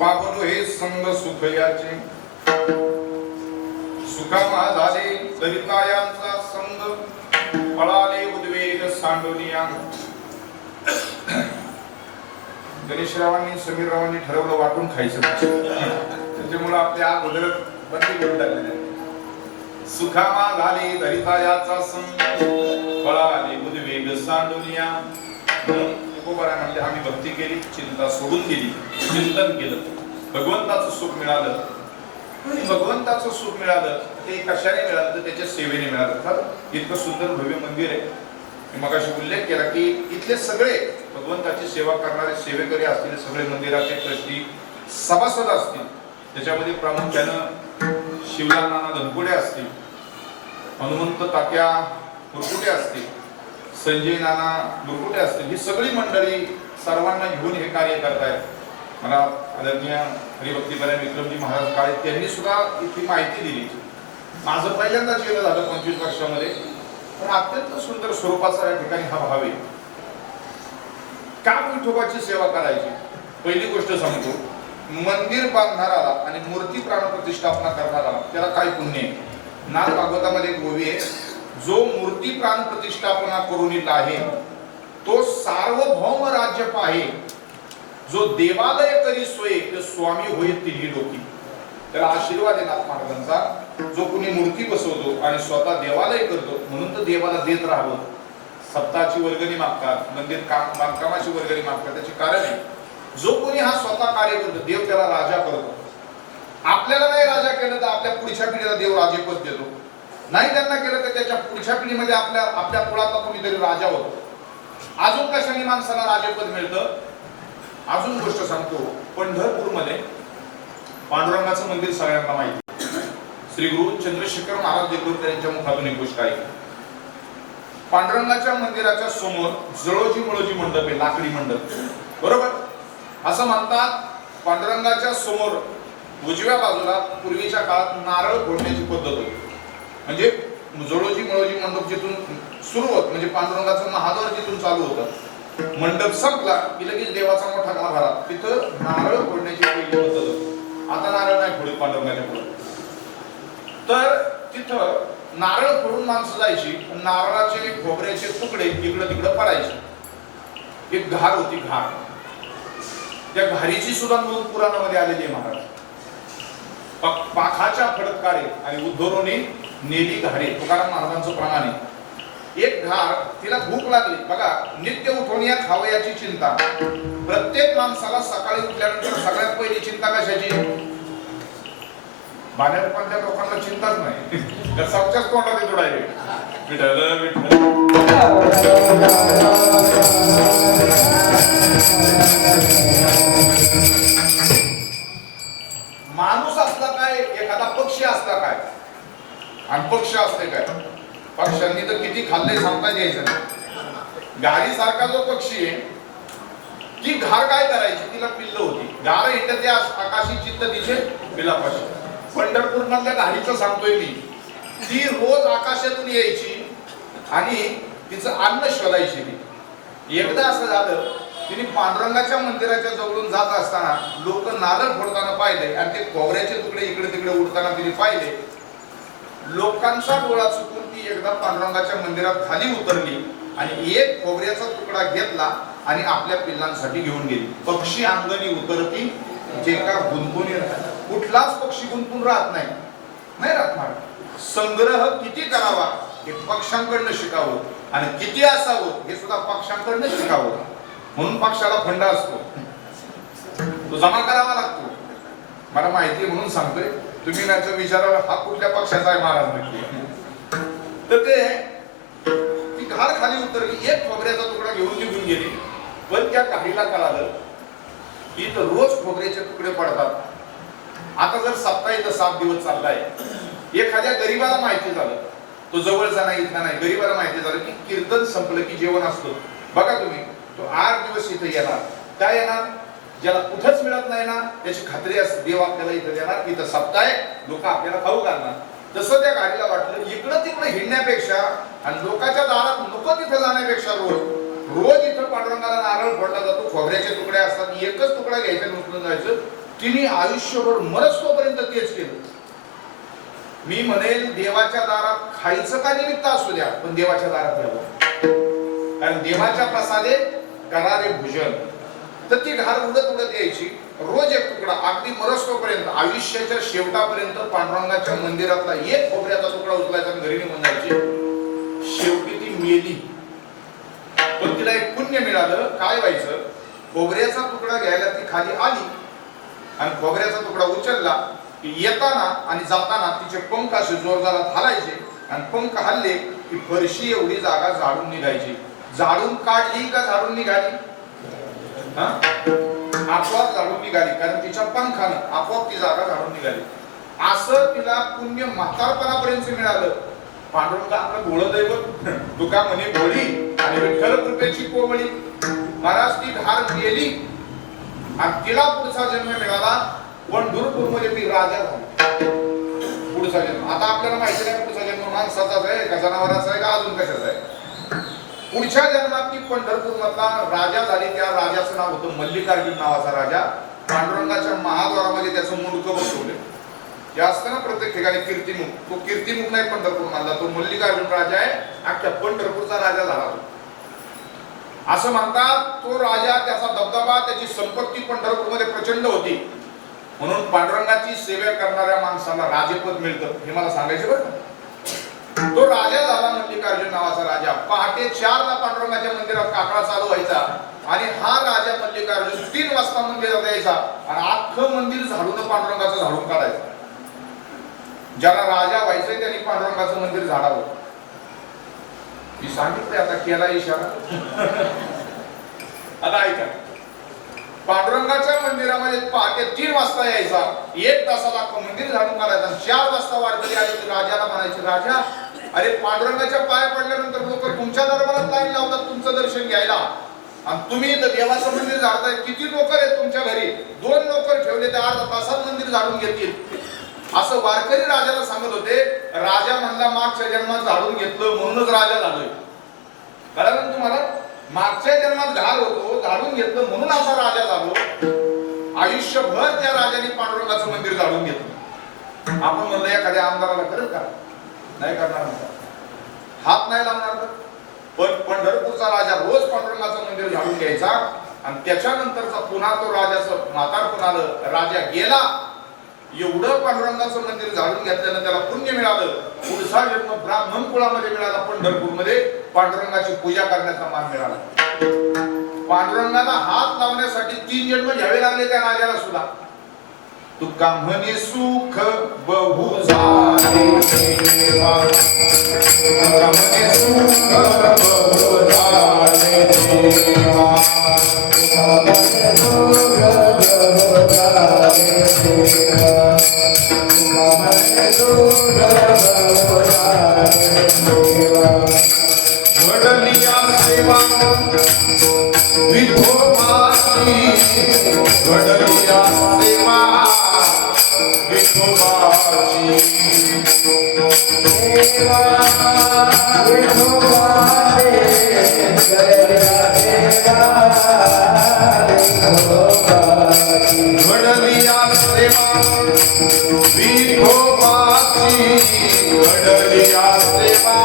पावलो हे संग सुख याचे सुखामा झाले दरितायांचा संग पळाले उद्वेग सांडोनिया. गणेशरावांनी समीररावांनी ठरवलं वाटून खायचं त्याच्यामुळे आपल्या आग उदरत बंदी करून टाकलेली. सुखामा झाले दरितायाचा संग पळाले उद्वेग सांडोनिया. तुकोबारा म्हणले आम्ही भक्ती केली, चिंता सोडून दिली, चिंतन केलं, भगवंताचं सुख मिळालं. आणि भगवंताचं सुख मिळालं ते कशाने मिळालं तर त्याच्या सेवेने मिळालं. इतकं सुंदर भव्य मंदिर आहे. मी मगाशी उल्लेख केला की इथले सगळे भगवंताची सेवा करणारे सेवेकरी असतील, सगळे मंदिराचे ट्रस्टी सभासद असतील, त्याच्यामध्ये प्रामुख्यानं शिवलाल नाना धनकोडे असतील, हनुमंत तात्या बुरकुटे असतील, संजय नाना बुरकुटे असतील, ही सगळी मंडळी सर्वांना घेऊन हे कार्य करतायत. मला आदरणीय हरिभक्तीपरायण विक्रमजी महाराज काळे त्यांनी सुद्धा इतकी माहिती दिली. माझं पहिल्यांदाच येणं झालं 25 वर्षामध्ये, पण अत्यंत सुंदर स्वरूपाचा या ठिकाणी हा भाव आहे. का विठोबाची सेवा करायची? पहिली गोष्ट सांगतो, मंदिर बांधणाराला आणि मूर्ती प्राणप्रतिष्ठापना करणाराला त्याला काय पुण्य आहे? नाथ भागवतामध्ये एक ओवी आहे, जो मूर्ती प्राण प्रतिष्ठापना करून आहे तो सार्वभौम राज्य पाहे, जो देवालय करी सोय ते स्वामी होय तिन्ही डोकी. त्याला आशीर्वाद आहे नाथ महाराजांचा. जो कोणी मूर्ती बसवतो आणि स्वतः देवालय करतो, म्हणून तर देवाला देत राहावं. सप्ताची वर्गणी मागतात, मंदिर बांधकामाची वर्गणी मागतात, त्याचे कारण आहे जो कोणी हा स्वतः कार्य करतो देव त्याला राजा करतो. आपल्याला नाही राजा केलं तर आपल्या पुढच्या पिढीला देव राजेपद देतो. नाही त्यांना केलं तर त्याच्या पुढच्या पिढीमध्ये आपल्या कुळातला कोणीतरी राजा होतो. अजून कशाने माणसाला राजेपद मिळतं? अजून गोष्ट सांगतो. पंढरपूरमध्ये पांडुरंगाचं मंदिर सगळ्यांना माहिती. श्री गुरु चंद्रशेखर महाराज देवकर यांच्या मुखातून एक गोष्ट आहे. पांडुरंगाच्या मंदिराच्या समोर जळोजी मळोजी मंडप आहे, लाकडी मंडप, बरोबर. असं म्हणतात पांडुरंगाच्या समोर उजव्या बाजूला पूर्वीच्या काळात नारळ फोडण्याची पद्धत होती. म्हणजे जळोजी मळोजी मंडप जिथून सुरू होत, म्हणजे पांडुरंगाचं महाद्वार जिथून चालू होतं, मंडप संपला की लगेच देवाचा मोठा गाभारा, तिथं नारळ फोडण्याची पहिली पद्धत होती. आता नारळ नाही फोडत पांडुरंगाच्या पुढे. तर तिथं नारळ फोडून माणसं जायची, नारळाचे खोबऱ्याचे तुकडे इकडं तिकडं पडायचे. एक घार होती, घार. त्या घारीची सुद्धा नोंद पुराणामध्ये आलेली आहे महाराज. पाखाच्या फडकारे आणि उद्धवरोनी नेली घारे, तुकाराम महाराजांचं प्रमाण आहे. एक घार, तिला भूक लागली. बघा, नित्य उठून या खावयाची चिंता. प्रत्येक माणसाला सकाळी उठल्यानंतर सगळ्यात पहिली चिंता कशाची? बाहेरच्या लोकांना चिंताच नाही, तर सबच्याच तोंडात येतो डायरेक्ट विठ्ठल विठ्ठल. माणूस असला काय, एखादा पक्षी असला काय, आणि पक्ष असले काय. पक्ष्यांनी तर किती खाल्ले सांगता यायचं नाही. घारी सारखा जो पक्षी आहे, ती घार काय करायची, तिला पिल्ल होती. घार येते त्या आकाशी चित्त तिचे पिलापाशी. पंढरपूर मधल्या घारीचं सांगतोय मी. ती रोज आकाशातून यायची आणि तिचं अन्न शोधायची. ती एकदा असं झालं, तिने पांडुरंगाच्या मंदिराच्या जवळून जात असताना लोक नारळ फोडताना पाहिले आणि ते खोबऱ्याचे तुकडे इकडे तिकडे उडताना तिने पाहिले. लोकांचा डोळा चुकून ती एकदा पांडुरंगाच्या मंदिरात खाली उतरली आणि एक खोबऱ्याचा तुकडा घेतला आणि आपल्या पिल्लांसाठी घेऊन गेली. पक्षी अंगणी उतरती जे का गुंतून राहत. कुठलाच पक्षी गुंतून राहत नाही, नाही राहत. संग्रह किती करावा हे पक्ष्यांकडनं शिकावं आणि किती असावं हे सुद्धा पक्ष्यांकडनं शिकावं. म्हणून पक्षाला फंड असतो, तो जमा करावा लागतो. मला माहिती म्हणून सांगतोय. तुम्ही त्याचा विचारावा हा कुठल्या पक्षाचा आहे महाराज नक्की. तर ते ती घार खाली उतरली, एक खोबऱ्याचा तुकडा घेऊन निघून गेली. पण त्या घारीला कळालं की तर रोज खोबऱ्याचे तुकडे पडतात. आता जर सप्ताह इथं 7 दिवस चाललाय, एखाद्या गरीबाला माहिती झालं, तो जवळचा नाही, इथला नाही, गरीबाला माहिती झालं की कीर्तन संपलं की जेवण असतं. बघा तुम्ही, तो 8 दिवस इथं येणार. काय येणार? ज्याला कुठंच मिळत नाही ना त्याची खात्री असते, देव आपल्याला इथं देणार, इथं सप्ताह आहे, लोक आपल्याला खाऊ घालणार. तसं त्या गाडीला वाटलं, इकडं तिकडं हिंडण्यापेक्षा आणि लोकांच्या दारात नको तिथं जाण्यापेक्षा रोज इथं पांडुरंगाला नारळ फोडला जातो, खोबऱ्याचे तुकडे असतात, एकच तुकडा घ्यायचा आणि उचलून जायचं. तिने आयुष्यभर मरस्तोपर्यंत तेच केलं. मी म्हणेल देवाच्या दारात खायचं का निमित्त असू द्या, पण देवाच्या दारात यावं. कारण देवाच्या प्रसादे करारे भूषण. तर ती घार उडत उडत यायची, रोज एक तुकडा, अगदी मरस्तोपर्यंत, आयुष्याच्या शेवटापर्यंत पांडुरंगाच्या मंदिरातला एक खोबऱ्याचा तुकडा उचलायचा आणि घरी निघून जायची. शेवटी ती मेली. पण तिला एक पुण्य मिळालं. काय व्हायचं? खोबऱ्याचा तुकडा घ्यायला ती खाली आली आणि खोबऱ्याचा तुकडा उचलला की येताना आणि जाताना तिचे पंख असे जोरदारात हलायचे आणि पंख हल्ले की फरशी एवढी जागा झाडून निघायची. झाडून काढली का झाडून निघाली? आपोआप झाडून निघाली, कारण तिच्या पंखानं आपोआप ती जागा झाडून निघाली. असं तिला पुण्य म्हातारपणापर्यंत मिळालं. पांडुरंग आपलं भोळं दैवत, तुका म्हणे भोळी आणि विठ्ठल कृपेची कोवळी. महाराज ती घार गेली आणि तिला पुढचा जन्म मिळाला. पंढरपूर मध्ये ती राजा झाली. पुढचा जन्म आता आपल्याला माहिती नाही पुढचा जन्म माणसाचाच आहे का जनावराचा आहे का अजून कशाचा आहे. पुढच्या जन्मात ती पंढरपूर मधला राजा झाली. त्या राजाचं नाव होतं मल्लिकार्जुन नावाचा राजा. पांडुरंगाच्या महाद्वारामध्ये त्याचं मुंडकं बसवले जे असतं ना प्रत्येक ठिकाणी कीर्तिमुख, तो कीर्तिमुख नाही पंढरपूर मधला, तो मल्लिकार्जुन राजा आहे, अख्ख्या पंढरपूरचा राजा झाला तो. असं म्हणतात तो राजा, त्याचा दबदबा, त्याची संपत्ती पंढरपूरमध्ये प्रचंड होती, म्हणून पांडुरंगाची सेवा करणाऱ्या माणसाला राजेपद मिळतं, हे मला सांगायचे बरं का. तो राजा झाला मल्लिकार्जुन नावाचा राजा. पहाटे 4 ला पांडुरंगाच्या मंदिरात काकडा चालू व्हायचा आणि हा राजा मल्लिकार्जुन 3 वाजता मंदिरात यायचा आणि अख्खं मंदिर झाडून पांडुरंगाचं झाडून काढायचं. ज्याला राजा व्हायचंय त्यांनी पांडुरंगाचं मंदिर झाडावं. मी सांगितलंय आता, केला इशारा. आता ऐका, पांडुरंगाच्या मंदिरामध्ये पहाटे 3 वाजता यायचा, 1 तासाला अख्खं मंदिर झाडून काढायचा. 4 वाजता वारकरी आले की राजाला म्हणायचे, राजा अरे पांडुरंगाच्या पाया पडल्यानंतर लोक तुमच्या दरबारात लाईन लावतात तुमचं दर्शन घ्यायला, आणि तुम्ही इथं देवाचं मंदिर झाडताय. किती नोकर आहेत तुमच्या घरी? 2 नोकर ठेवले, ते अर्धा तासात मंदिर झाडून घेतील. असं वारकरी राजाला सांगत होते. राजा म्हणला, मागच्या जन्मात झाडून घेतलं म्हणूनच राजा झालोय. कळलं ना तुम्हाला? मागच्या जन्मात घाल होतो, झाडून घेतलं म्हणून असा राजा झालो. आयुष्यभर त्या राजाने पांडुरंगाचं मंदिर झाडून घेतलं. आपण म्हणलं एखाद्या आमदाराला करेल का? नाही करणार, हात नाही लावणार. पण पंढरपूरचा राजा रोज पांडुरंगाचं मंदिर झाडून घ्यायचा आणि त्याच्यानंतरचा पुन्हा तो राजाचं म्हातारपण आलं, राजा गेला, एवढं पांडुरंगाचं मंदिर झाडून घेतल्यानं त्याला पुण्य मिळालं. पुढचा जन्म ब्राह्मण कुळामध्ये मिळाला, पंढरपूरमध्ये पांडुरंगाची पूजा करण्याचा मान मिळाला. पांडुरंगाला हात लावण्यासाठी 3 जन्म घ्यावे लागले त्या राजाला सुद्धा. तुका म्हणे सुख बहु झाले देवा, तुका म्हणे सुख बहु झाले देवा, तुका म्हणे सुख बहु झाले देवा, तुका म्हणे सुख बहु झाले देवा. वडलिया सेवा विठोबाची, वडलिया सेवा विठोबाची, सेवा विठोबाची, वडलिया सेवा विठोबाची, वडलिया सेवा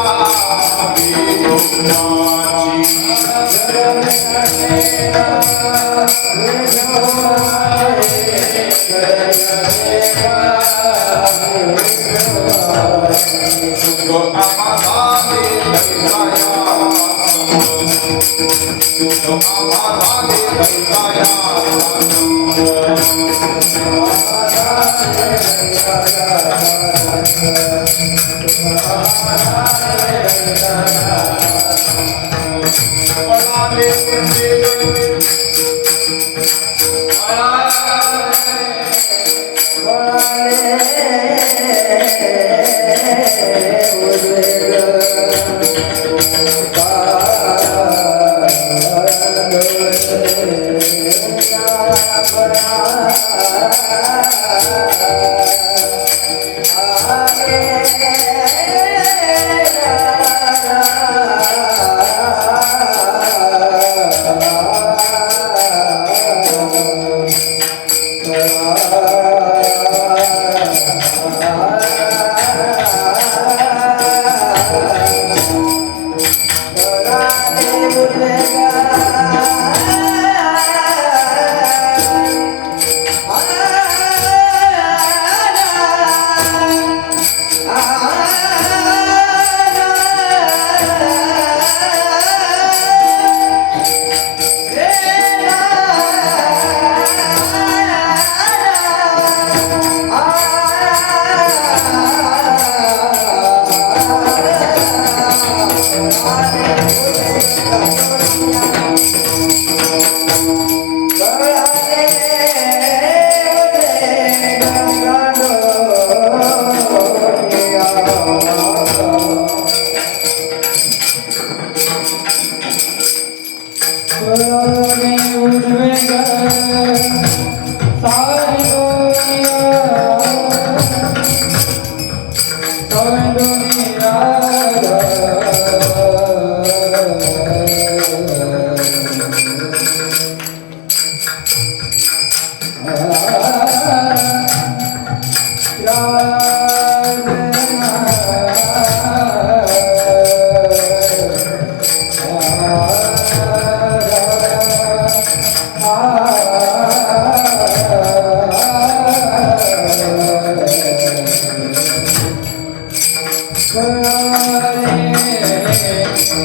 Thank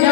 you.